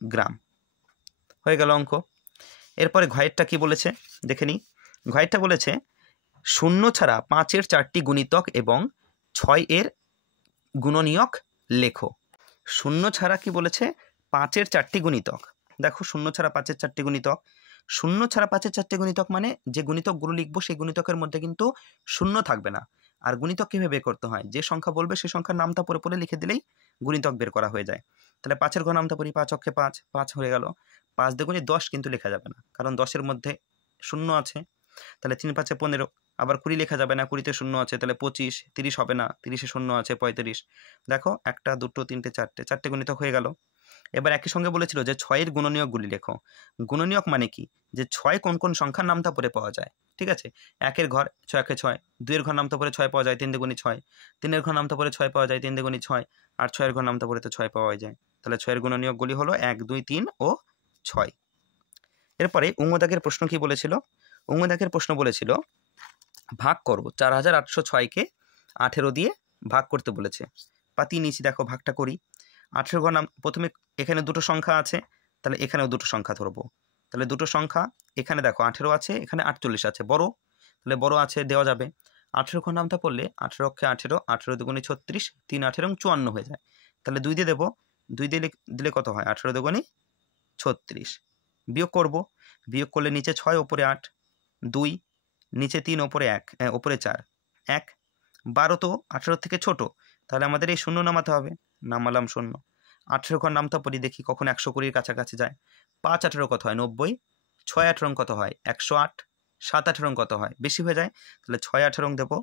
গ্রাম হয়ে গেল অঙ্ক। এরপরে ঘয়েরটা কি বলেছে দেখে নিই। ঘয়েরটা বলেছে 0 ছাড়া 5-এর 4টি গুণিতক এবং 6-এর গুণনীয়ক লেখো। 0 ছাড়া কি বলেছে? 5-এর 4টি গুণিতক। দেখো 0 ছাড়া 5-এর 4টি গুণিতক। 0 ছাড়া 5-এর 4টি গুণিতক মানে যে গুণিতকগুলো লিখবো সেই গুণিতকের মধ্যে কিন্তু 0 থাকবে না। আর গুণিতক কীভাবে বের করতে হয়? যে সংখ্যা বলবে সেই সংখ্যার নামটা পরে পরে লিখে দিলেই গুণিতক বের করা হয়ে যায়। তাহলে 5-এর ঘর নামটা পড়ি, 5 অক্ষে 5, 5 হয়ে গেল। 5 দুগুণে 10 কিন্তু লেখা যাবে না, কারণ 10-এর মধ্যে 0 আছে। তাহলে 3 5-এ 15। আবার 20 লেখা যাবে না, 20-তে 0 আছে, তাহলে 25। 30 হবে না, 30-এ 0 আছে, 35। দেখো 1টা 2টো 3টে 4টে, 4টে গুণিতক হয়ে গেল। এবার একই সঙ্গে বলেছিল যে 6-এর গুণনীয়কগুলি লেখো। গুণনীয়ক মানে কি? যে 6 কোন কোন সংখ্যার নামটা পরে পাওয়া যায়, ঠিক আছে। 1-এর ঘর 6 একে 6, 2-এর ঘর নামটা পরে 6 পাওয়া যায়, 3 দুগুণে 6, 3-এর ঘর নামটা পরে 6 পাওয়া যায়, 3 দুগুণে 6, আর 6-এর ঘর নামটা পরে তো 6 পাওয়া যায়। তাহলে 6-এর গুণনীয়কগুলি হলো 1 2 3 ও 6। এরপরে উঙ্গদাগের প্রশ্ন কি বলেছিল? উঙ্গদাগের প্রশ্ন বলেছিল ভাগ করো 4806-কে 18 দিয়ে ভাগ করতে বলেছে। পাতিয়ে নিয়েছি, দেখো ভাগটা করি। 18 ঘর নাম, প্রথমে এখানে দুটো সংখ্যা আছে, তাহলে এখানেও দুটো সংখ্যা ধরবো। তাহলে দুটো সংখ্যা, এখানে দেখো 18 আছে, এখানে 48 আছে, বড়, তাহলে বড় আছে, দেওয়া যাবে। 18 ঘর নামটা পড়লে 18 অক্ষে 18, 18 দুগুণে 36, 3 18 এবং 54 হয়ে যায়। তাহলে 2 দিয়ে দেবো, 2 দিয়ে দিলে কত হয়? 18 দুগুণে 36। বিয়োগ করব, বিয়োগ করলে নিচে 6 ওপরে 8, 2, নিচে 3 ওপরে 1, ওপরে 4, 1। 12 তো 18 থেকে ছোট, তাহলে আমাদের এই 0 নামাতে হবে, নামালাম 0। 18 ঘর নামটা পড়ি, দেখি কখন 120-র কাছাকাছি যায়। 5 18 কত হয়? 90। 6 18 কত হয়? 108। 7 18 কত হয়? বেশি হয়ে যায়, তাহলে 6 18 দেবো।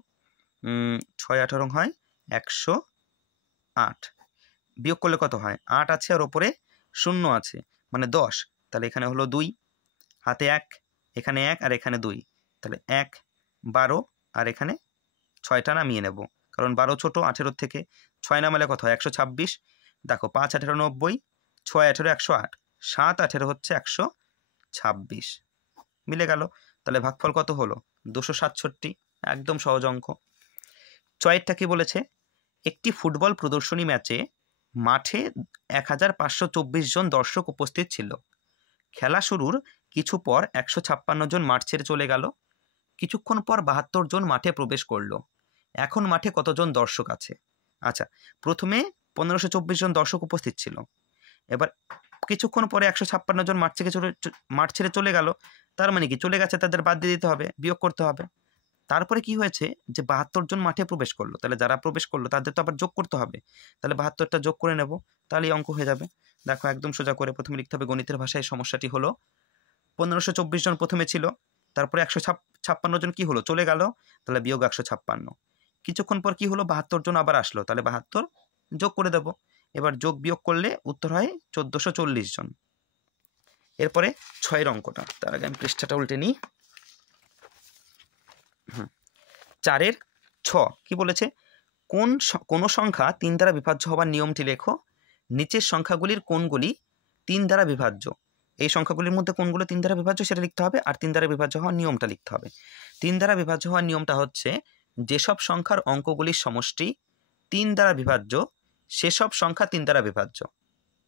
6 18 হয় 108। বিয়োগ করলে কত হয়? 8 আছে আর ওপরে 0 আছে, মানে 10। তাহলে এখানে হলো 2, হাতে 1, এখানে 1 আর এখানে 2, তাহলে 1 12, আর এখানে 6টা নামিয়ে নেব, কারণ 12 ছোটো 18 থেকে। 6 নামালে কত হয় 126। দেখো 5 18 90, 6 18 108, 7 18 হচ্ছে 126, মিলে গেল। তাহলে ভাগফল কত হলো 267, একদম সহজ অঙ্ক। 6টা কি বলেছে, একটি ফুটবল প্রদর্শনী ম্যাচে মাঠে 1524 জন দর্শক উপস্থিত ছিল। খেলা শুরুর কিছু পর 156 জন মাঠ ছেড়ে চলে গেল। কিছুক্ষণ পর 72 জন মাঠে প্রবেশ করলো। এখন মাঠে কতজন দর্শক আছে? আচ্ছা, প্রথমে 1524 জন দর্শক উপস্থিত ছিল, এবার কিছুক্ষণ পরে 156 জন মাঠ ছেড়ে চলে গেল। তার মানে কি চলে গেছে, তাদের বাদ দিয়ে দিতে হবে, বিয়োগ করতে হবে। তারপরে কি হয়েছে যে 72 জন মাঠে প্রবেশ করলো, তাহলে যারা প্রবেশ করলো তাদের তো আবার যোগ করতে হবে, তাহলে 72টা যোগ করে নেব, তাহলে এই অঙ্ক হয়ে যাবে। দেখো একদম সোজা করে প্রথমে লিখতে হবে গণিতের ভাষায়। সমস্যাটি হলো 1524 জন প্রথমে ছিল, তারপরে 156 জন কি হলো চলে গেল, তাহলে বিয়োগ 156। কিছুক্ষণ পর কি হলো 72 জন আবার আসলো, তাহলে 72 যোগ করে দেব। এবার যোগ বিয়োগ করলে উত্তর হয় 1440 জন। এরপরে 6এর অঙ্কটা, তার আগে আমি পৃষ্ঠাটা উল্টে নিই। 4এর 6 কি বলেছে, কোন সংখ্যা 3 দ্বারা বিভাজ্য হবার নিয়মটি লেখো। নিচের সংখ্যাগুলির কোনগুলি 3 দ্বারা বিভাজ্য? এই সংখ্যাগুলির মধ্যে কোনগুলো 3 দ্বারা বিভাজ্য সেটা লিখতে হবে, আর 3 দ্বারা বিভাজ্য হওয়ার নিয়মটা লিখতে হবে। 3 দ্বারা বিভাজ্য হওয়ার নিয়মটা হচ্ছে, যেসব সংখ্যার অঙ্কগুলির সমষ্টি 3 দ্বারা বিভাজ্য সেসব সংখ্যা 3 দ্বারা বিভাজ্য।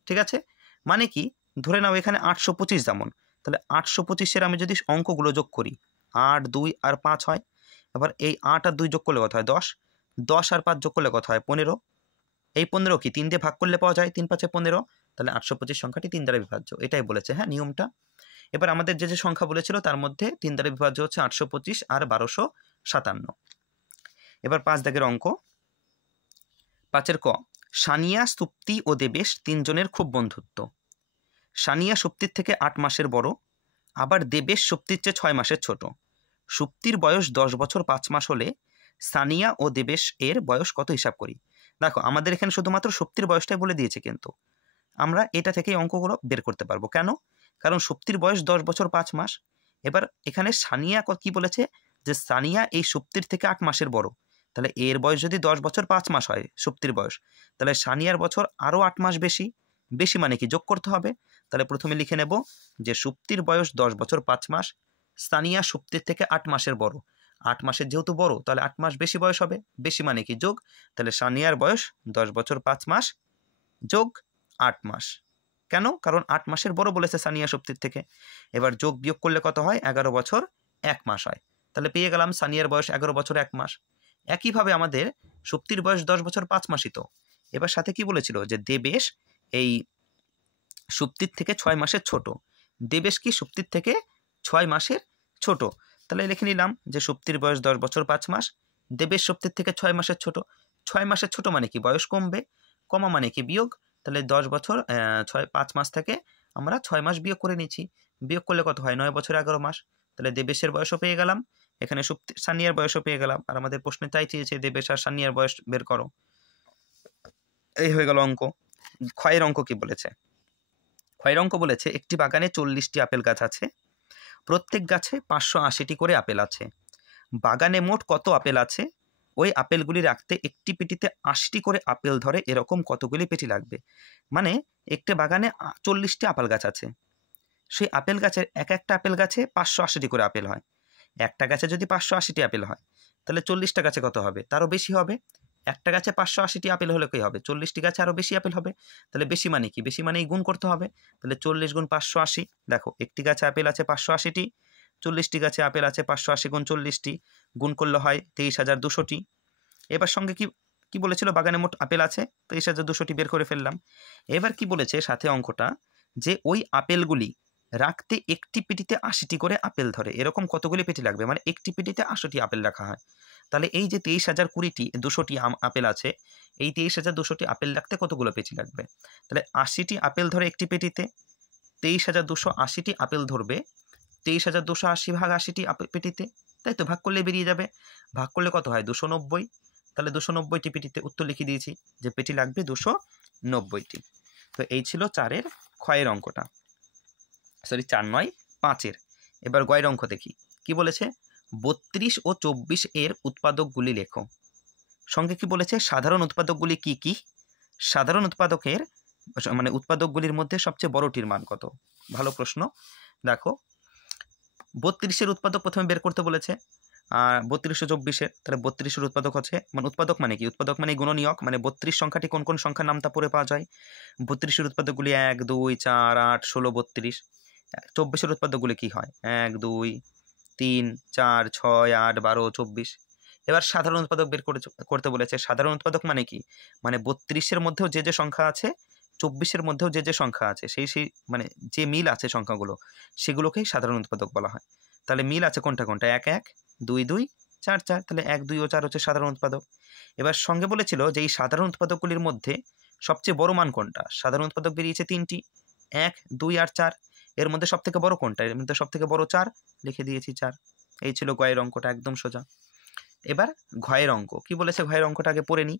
ঠিক আছে, মানে কি, ধরে নাও এখানে 825 যেমন, তাহলে 825-এর আমি যদি অঙ্কগুলো যোগ করি 8 2 আর 5 হয়। এবার এই 8 আর 2 যোগ করলে কত হয় 10, 10 আর 5 যোগ করলে কত হয় 15। এই 15 কি 3 দিয়ে ভাগ করলে পাওয়া যায়, 3 5 15, তাহলে 825 সংখ্যাটি 3 দ্বারা বিভাজ্য, এটাই বলেছে হ্যাঁ নিয়মটা। এবার আমাদের যে যে সংখ্যা বলেছিল তার মধ্যে 3 দ্বারা বিভাজ্য হচ্ছে 825 আর 1257। এবার 5 দাগের অঙ্ক, 5-এর ক, সানিয়া সুপ্তি ও দেবেশ 3 জনের খুব বন্ধুত্ব। সানিয়া সুপ্তির থেকে 8 মাসের বড়, আবার দেবেশ সুপ্তির চেয়ে 6 মাসের ছোট। সুপ্তির বয়স 10 বছর 5 মাস হলে সানিয়া ও দেবেশ এর বয়স কত হিসাব করি। দেখো আমাদের এখানে শুধুমাত্র সুপ্তির বয়সটাই বলে দিয়েছে, কিন্তু আমরা এটা থেকে অঙ্কগুলো বের করতে পারবো। কেন? কারণ সুপ্তির বয়স 10 বছর 5 মাস। এবার এখানে সানিয়া কি বলেছে, যে সানিয়া এই সুপ্তির থেকে 8 মাসের বড়, তাহলে এর বয়স যদি 10 বছর 5 মাস হয় সুপ্তির বয়স, তাহলে সানিয়ার বছর আরও 8 মাস বেশি। বেশি মানে কি যোগ করতে হবে। তাহলে প্রথমে লিখে নেব যে সুপ্তির বয়স 10 বছর 5 মাস, সানিয়া সুপ্তির থেকে 8 মাসের বড়। 8 মাসের যেহেতু বড়, তাহলে 8 মাস বেশি বয়স হবে, বেশি মানে কি যোগ, তাহলে সানিয়ার বয়স 10 বছর 5 মাস যোগ 8 মাস। কেন? কারণ 8 মাসের বড় বলেছে সানিয়া সুপ্তির থেকে। এবার যোগ বিয়োগ করলে কত হয় 11 বছর 1 মাস হয়, তাহলে পেয়ে গেলাম সানিয়ার বয়স 11 বছর 1 মাস। একইভাবে আমাদের সুপ্তির বয়স 10 বছর 5 মাসই তো। এবার সাথে কি বলেছিল, যে দেবেশ এই সুপ্তির থেকে 6 মাসের ছোট। দেবেশ কি সুপ্তির থেকে 6 মাসের ছোট, তাহলে লিখে নিলাম যে সুপ্তির বয়স 10 বছর 5 মাস, দেবেশ সুপ্তির থেকে 6 মাসের ছোট। 6 মাসের ছোট মানে কি বয়স কমবে, কমা মানে কি বিয়োগ, তাহলে 10 বছর 5 মাস থেকে আমরা 6 মাস বিয়োগ করে নিচ্ছি। বিয়োগ করলে কত হয় 9 বছর 11 মাস, তাহলে দেবেশের বয়সও পেয়ে গেলাম, এখানে সানিয়ার বয়সও পেয়ে গেলাম। আর আমাদের প্রশ্নে তাই চেয়েছে দেবেশ আর সানিয়ার বয়স বের করো। এই হয়ে গেল অঙ্ক। ক্ষয়ের অঙ্ক কি বলেছে, ক্ষয়ের অঙ্ক বলেছে একটি বাগানে 40টি আপেল গাছ আছে, প্রত্যেক গাছে 580টি করে আপেল আছে। বাগানে মোট কত আপেল আছে, ওই আপেলগুলি রাখতে একটি পেটিতে 80টি করে আপেল ধরে এরকম কতগুলি পেটি লাগবে। মানে একটা বাগানে 40টি আপেল গাছ আছে, সেই আপেল গাছের একটা আপেল গাছে 580টি করে আপেল হয়। একটা গাছে যদি 580টি আপেল হয়, তাহলে 40টা গাছে কত হবে, তারও বেশি হবে। একটা গাছে 580টি আপেল হলে কী হবে, 40টি গাছে আরও বেশি আপেল হবে। তাহলে বেশি মানে কি, বেশি মানেই গুণ করতে হবে। তাহলে 40 গুণ 580, দেখো একটি গাছে আপেল আছে 580টি, 40টি গাছে আপেল আছে 580 গুণ 40টি, গুণ করলে হয় 23,200টি। এবার সঙ্গে কি কি বলেছিল, বাগানে মোট আপেল আছে 23,200টি বের করে ফেললাম। এবার কি বলেছে সাথে অঙ্কটা, যে ওই আপেলগুলি রাখতে একটি পেটিতে 80টি করে আপেল ধরে এরকম কতগুলি পেটি লাগবে, মানে একটি পেটিতে 80টি আপেল রাখা হয়। তাহলে এই যে 23,200টি আপেল আছে, এই 23,200টি আপেল রাখতে কতগুলো পেটি লাগবে, তাহলে 80টি আপেল ধরে একটি পেটিতে, 23,280টি আপেল ধরবে 23,280 ভাগ 80টি পেটিতে, তাই তো ভাগ করলে বেরিয়ে যাবে। ভাগ করলে কত হয় 290, তাহলে 290টি পেটিতে উত্তর লিখে দিয়েছি যে পেটি লাগবে 290টি। তো এই ছিল 4-এর ক্ষয়ের অঙ্কটা, সরি 4 নয় 5-এর। এবার গয়ের অঙ্ক দেখি কি বলেছে, 32 ও 24 এর উৎপাদকগুলি লেখো। সঙ্গে কি বলেছে, সাধারণ উৎপাদকগুলি কি কি? সাধারণ উৎপাদকের মানে উৎপাদকগুলির মধ্যে সবচেয়ে বড়টির মান কত? ভালো প্রশ্ন। দেখো 32-এর উৎপাদক প্রথমে বের করতে বলেছে, আর 32-24-এর, তাহলে 32-এর উৎপাদক হচ্ছে, মানে উৎপাদক মানে কি? উৎপাদক মানে গুণনীয়ক, মানে 32 সংখ্যাটি কোন কোন সংখ্যার নামটা পড়ে পাওয়া যায়? 32-এর উৎপাদকগুলি 1 2 4 8 16 32। 24-এর উৎপাদকগুলি কি হয়? 1 2 3 4 6 8 12 24। এবার সাধারণ উৎপাদক বের করতে বলেছে। সাধারণ উৎপাদক মানে কি? মানে 32-এর মধ্যেও যে যে সংখ্যা আছে, 24-এর মধ্যেও যে যে সংখ্যা আছে, সেই মানে যে মিল আছে সংখ্যাগুলো, সেগুলোকেই সাধারণ উৎপাদক বলা হয়। তাহলে মিল আছে কোনটা কোনটা? 1 1 2 2 4 4, তাহলে 1 2 ও 4 হচ্ছে সাধারণ উৎপাদক। এবার সঙ্গে বলেছিল যে এই সাধারণ উৎপাদকগুলির মধ্যে সবচেয়ে বড় মান কোনটা? সাধারণ উৎপাদক বেরিয়েছে 3টি, 1 2 আর 4। এর মধ্যে সব থেকে বড় কোনটা? এর মধ্যে সব থেকে বড় 4, লিখে দিয়েছি 4। এই ছিল গয়ের অঙ্কটা, একদম সোজা। এবার ঘয়ের অঙ্ক কি বলেছে? ঘয়ের অঙ্কটা আগে পড়ে নিই।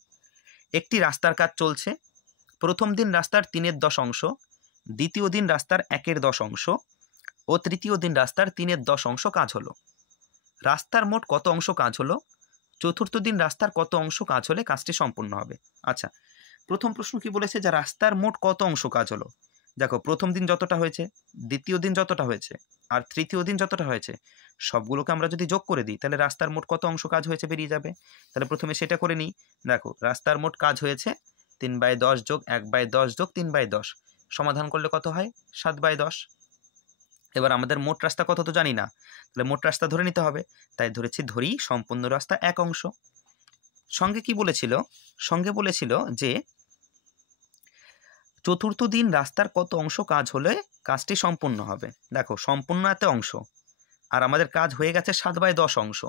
একটি রাস্তার কাজ চলছে। প্রথম দিন রাস্তার 3/10 অংশ, দ্বিতীয় দিন রাস্তার 1/10 অংশ ও তৃতীয় দিন রাস্তার 3/10 অংশ কাজ হলো। রাস্তার মোট কত অংশ কাজ হলো? চতুর্থ দিন রাস্তার কত অংশ কাজ হলে কাজটি সম্পূর্ণ হবে? আচ্ছা, প্রথম প্রশ্ন কি বলেছে? যে রাস্তার মোট কত অংশ কাজ হলো। দেখো প্রথম দিন যতটা হয়েছে, দ্বিতীয় দিন যতটা হয়েছে, আর তৃতীয় দিন যতটা হয়েছে, সবগুলোকে আমরা যদি যোগ করে দিই তাহলে রাস্তার মোট কত অংশ কাজ হয়েছে বেরিয়ে যাবে। তাহলে প্রথমে সেটা করে নিই। দেখো রাস্তার মোট কাজ হয়েছে 3/10 যোগ 1/10 যোগ 3/10, সমাধান করলে কত হয়? 7/10। এবার আমাদের মোট রাস্তা কত তো জানি না, তাহলে মোট রাস্তা ধরে নিতে হবে। তাই ধরি সম্পূর্ণ রাস্তা 1 অংশ। সঙ্গে কি বলেছিল? সঙ্গে বলেছিল যে চতুর্থ দিন রাস্তার কত অংশ কাজ হলে কাজটি সম্পূর্ণ হবে। দেখো সম্পূর্ণ এত অংশ, আর আমাদের কাজ হয়ে গেছে 7/10 অংশ।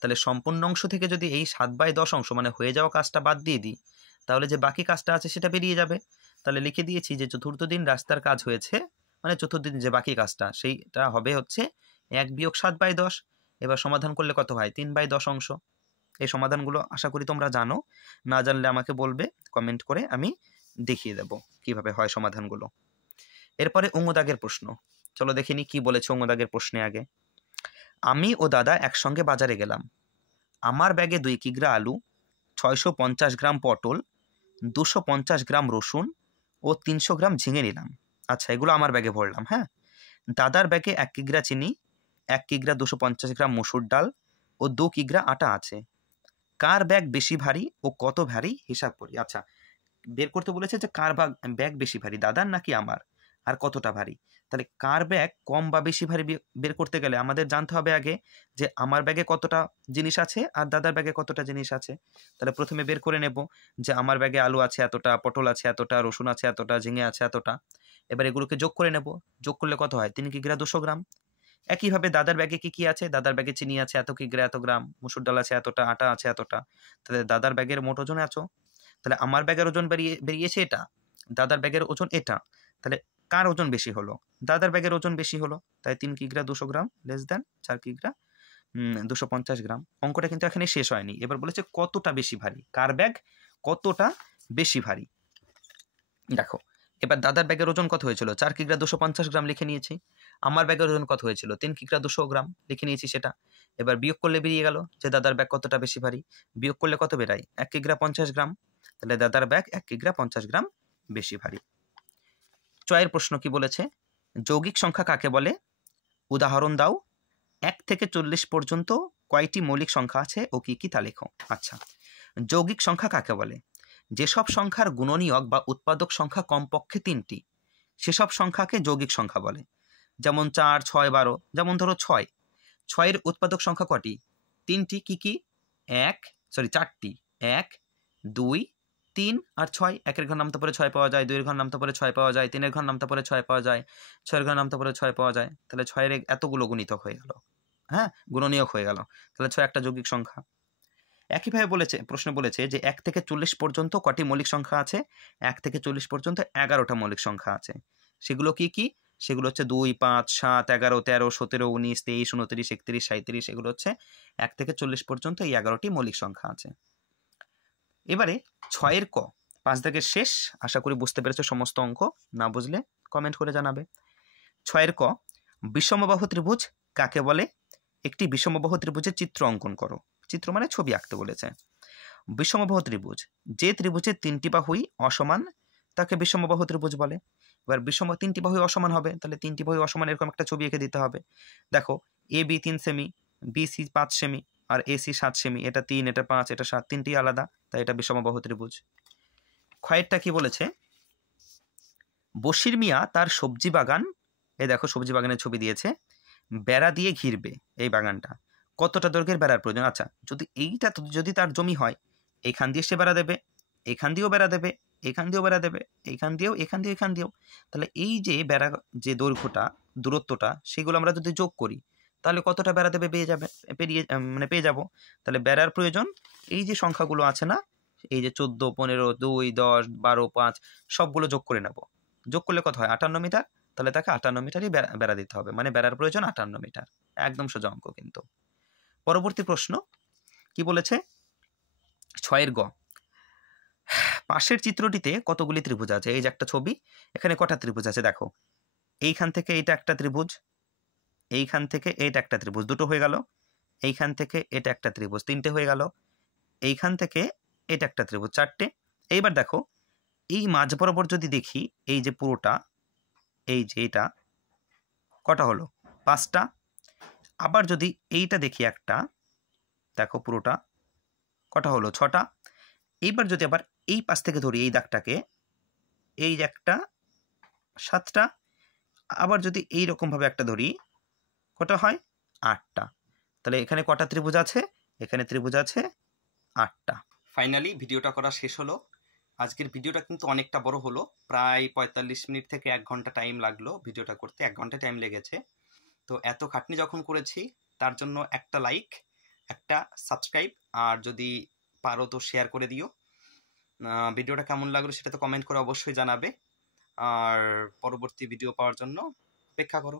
তাহলে সম্পূর্ণ অংশ থেকে যদি এই 7/10 অংশ মানে হয়ে যাওয়া কাজটা বাদ দিয়ে দিই, তাহলে যে বাকি কাজটা আছে সেটা বেরিয়ে যাবে। তাহলে লিখে দিয়েছি যে চতুর্থ দিন রাস্তার কাজ হয়েছে, মানে চতুর্থ দিন যে বাকি কাজটা সেইটা হবে হচ্ছে 1 বিয়োগ 7/10। এবার সমাধান করলে কত হয়? 3/10 অংশ। এই সমাধানগুলো আশা করি তোমরা জানো, না জানলে আমাকে বলবে কমেন্ট করে, আমি দেখিয়ে দেব কিভাবে হয় সমাধানগুলো। এরপরে অঙ্গদাগের প্রশ্ন, চলো দেখিনি কি বলেছে অঙ্গদাগের প্রশ্নে। আগে, আমি ও দাদা একসঙ্গে বাজারে গেলাম। আমার ব্যাগে 2 কিগ্রা আলু, 650 গ্রাম পটল, 250 গ্রাম রসুন ও 300 গ্রাম ঝিঙে নিলাম। আচ্ছা, এগুলো আমার ব্যাগে ভরলাম। হ্যাঁ, দাদার ব্যাগে 1 কিগ্রা চিনি, 1 কিগ্রা 250 গ্রাম মসুর ডাল ও 2 কিগ্রা আটা আছে। কার ব্যাগ বেশি ভারী ও কত ভারী হিসাব করি। আচ্ছা, বের করতে বলেছে যে কার ব্যাগ বেশি ভারী, দাদার নাকি আমার, আর কতটা ভারী। তাহলে কার ব্যাগ কম বা বেশি ভারী বের করতে গেলে আমাদের জানতে হবে আগে যে আমার ব্যাগে কতটা জিনিস আছে আর দাদার ব্যাগে কতটা জিনিস আছে। তাহলে প্রথমে বের করে নেব যে আমার ব্যাগে আলু আছে এতটা, পটল আছে এতটা, রসুন আছে এতটা, ঝিঙে আছে এতটা। এবার এগুলোকে যোগ করে নেব। যোগ করলে কত হয়? 3 কিগ্রা 200 গ্রাম। একইভাবে দাদার ব্যাগে কি কি আছে? দাদার ব্যাগে চিনি আছে এত কিগ্রা এত গ্রাম, মসুর ডাল আছে এতটা, আটা আছে এতটা। তাহলে দাদার ব্যাগের মোট ওজন এত। তাহলে আমার ব্যাগের ওজন বেরিয়েছে এটা, দাদার ব্যাগের ওজন এটা। তাহলে কার ওজন বেশি হলো? দাদার ব্যাগের ওজন বেশি হলো। তাই 3 কিগ্রা 200 গ্রাম লেস দেন 4 কিগ্রা 250 গ্রাম। অঙ্কটা কিন্তু এখানে শেষ হয়নি। এবার বলেছে কতটা বেশি ভারী, কার ব্যাগ কতটা বেশি ভারী। দেখো এবার দাদার ব্যাগের ওজন কত হয়েছিল? 4 কিগ্রা 250 গ্রাম লিখে নিয়েছি। আমার ব্যাগের ওজন কত হয়েছিল? 3 কিগ্রা 200 গ্রাম লিখে নিয়েছি সেটা। এবার বিয়োগ করলে বেরিয়ে গেল যে দাদার ব্যাগ কতটা বেশি ভারী। বিয়োগ করলে কত বেরায়? 1 কিগ্রা 50 গ্রাম। তাহলে দাদার ব্যাগ 1 কিগ্রা 50 গ্রাম বেশি ভারী। চয়ের প্রশ্ন কি বলেছে? যৌগিক সংখ্যা কাকে বলে? উদাহরণ দাও। 1 থেকে 40 পর্যন্ত কয়টি মৌলিক সংখ্যা আছে ও কি কি তা লেখো। আচ্ছা, যৌগিক সংখ্যা কাকে বলে? যেসব সংখ্যার গুণনীয়ক বা উৎপাদক সংখ্যা কমপক্ষে 3টি, সেসব সংখ্যাকে যৌগিক সংখ্যা বলে। যেমন 4 6 12। যেমন ধরো 6, 6-এর উৎপাদক সংখ্যা কটি? 3টি। কি কি? 4টি। 1 2 3 আর 6। 1-এর ঘর নামতে পারে 6 পাওয়া যায়, 2-এর ঘর নামতে পারে 6 পাওয়া যায়, 3-এর ঘর নামতে পারে 6 পাওয়া যায়, 6-এর ঘর নামতে পারে 6 পাওয়া যায়। তাহলে 6-এর এতগুলো গুণিতক হয়ে গেল, হ্যাঁ, গুণনীয়ক হয়ে গেল। তাহলে 6 একটা যৌগিক সংখ্যা। একইভাবে বলেছে, প্রশ্ন বলেছে যে 1 থেকে 40 পর্যন্ত কটি মৌলিক সংখ্যা আছে? 1 থেকে 40 পর্যন্ত 11টা মৌলিক সংখ্যা আছে। সেগুলো কি কি? সেগুলো হচ্ছে 2 5 7 11 13 17 19 23 29 31 37। এগুলো হচ্ছে 1 থেকে 40 পর্যন্ত এই 11টি মৌলিক সংখ্যা আছে। এবারে 6-এর ক, 5 দাগের শেষ। আশা করি বুঝতে পেরেছো সমস্ত অঙ্ক। না বুঝলে কমেন্ট করে জানাবে। 6-এর ক, বিষমবাহু ত্রিভুজ কাকে বলে? একটি বিষমবাহু ত্রিভুজের চিত্র অঙ্কন করো। চিত্র মানে ছবি আঁকতে বলেছে। বিষমবাহু ত্রিভুজ, যে ত্রিভুজের 3টি বাহুই অসমান তাকে বিষমবাহু ত্রিভুজ বলে। এবার 3টি বাহুই অসমান হবে, তাহলে 3টি বাহুই অসমান এরকম একটা ছবি এঁকে দিতে হবে। দেখো AB 3 সেমি, BC 5 সেমি আর AC 7 সেমি, এটা 3, এটা 5, এটা 7, তিনটি আলাদা, তাই এটা বিষমবাহু ত্রিভুজ। ক্ষয়েরটা কি বলেছে, বশির মিয়া তার সবজি বাগান, এই দেখো সবজি বাগানের ছবি দিয়েছে, বেড়া দিয়ে ঘিরবে। এই বাগানটা কতটা দৈর্ঘ্যের বেড়ার প্রয়োজন? আচ্ছা, যদি তার জমি হয়, এখান দিয়ে সে বেড়া দেবে, এখান দিয়েও বেড়া দেবে, এখান দিয়েও বেড়া দেবে, এখান দিয়েও, এখান দিয়েও, তাহলে এই যে বেড়া যে দৈর্ঘ্যটা, দূরত্বটা, সেগুলো আমরা যদি যোগ করি তাহলে কতটা বেড়া দেবে পেয়ে যাব। তাহলে বেড়ার প্রয়োজন এই যে সংখ্যাগুলো আছে না, এই যে 14, 15, 2, 10, 12, 5 সবগুলো যোগ করে নেব। যোগ করলে কত হয়? 58 মিটার। তাহলে তাকে 58 মিটারই বেড়া দিতে হবে, মানে বেড়ার প্রয়োজন 58 মিটার। একদম সোজা অঙ্ক কিন্তু। পরবর্তী প্রশ্ন কি বলেছে, 6 গ, পাশের চিত্রটিতে কতগুলি ত্রিভুজ আছে? এই যে একটা ছবি, এখানে কটা ত্রিভুজ আছে দেখো, এইখান থেকে এটা একটা ত্রিভুজ, এইখান থেকে এটা একটা ত্রিভুজ, দুটো হয়ে গেল, এইখান থেকে এটা একটা ত্রিভুজ, 3টে হয়ে গেল, এইখান থেকে এটা একটা ত্রিভুজ, 4টে। এইবার দেখো এই মাঝ বরাবর যদি দেখি, এই যে পুরোটা, এই যে এটা কটা হলো? 5টা। আবার যদি এইটা দেখি একটা, দেখো পুরোটা কটা হলো? 6টা। এইবার যদি আবার এই পাশ থেকে ধরি এই দাগটাকে, এই যে একটা, 7টা। আবার যদি এই রকম ভাবে একটা ধরি, কটা হয়? 8টা। তাহলে এখানে কটা ত্রিভুজ আছে? এখানে ত্রিভুজ আছে 8টা। ফাইনালি ভিডিওটা করা শেষ হলো। আজকের ভিডিওটা কিন্তু অনেকটা বড় হলো, প্রায় 45 মিনিট থেকে 1 ঘন্টা টাইম লাগলো ভিডিওটা করতে, 1 ঘন্টা টাইম লেগেছে। তো এত খাটনি যখন করেছি, তার জন্য একটা লাইক, একটা সাবস্ক্রাইব, আর যদি পারো তো শেয়ার করে দিও। ভিডিওটা কেমন লাগলো সেটা তো কমেন্ট করে অবশ্যই জানাবে, আর পরবর্তী ভিডিও পাওয়ার জন্য অপেক্ষা করো।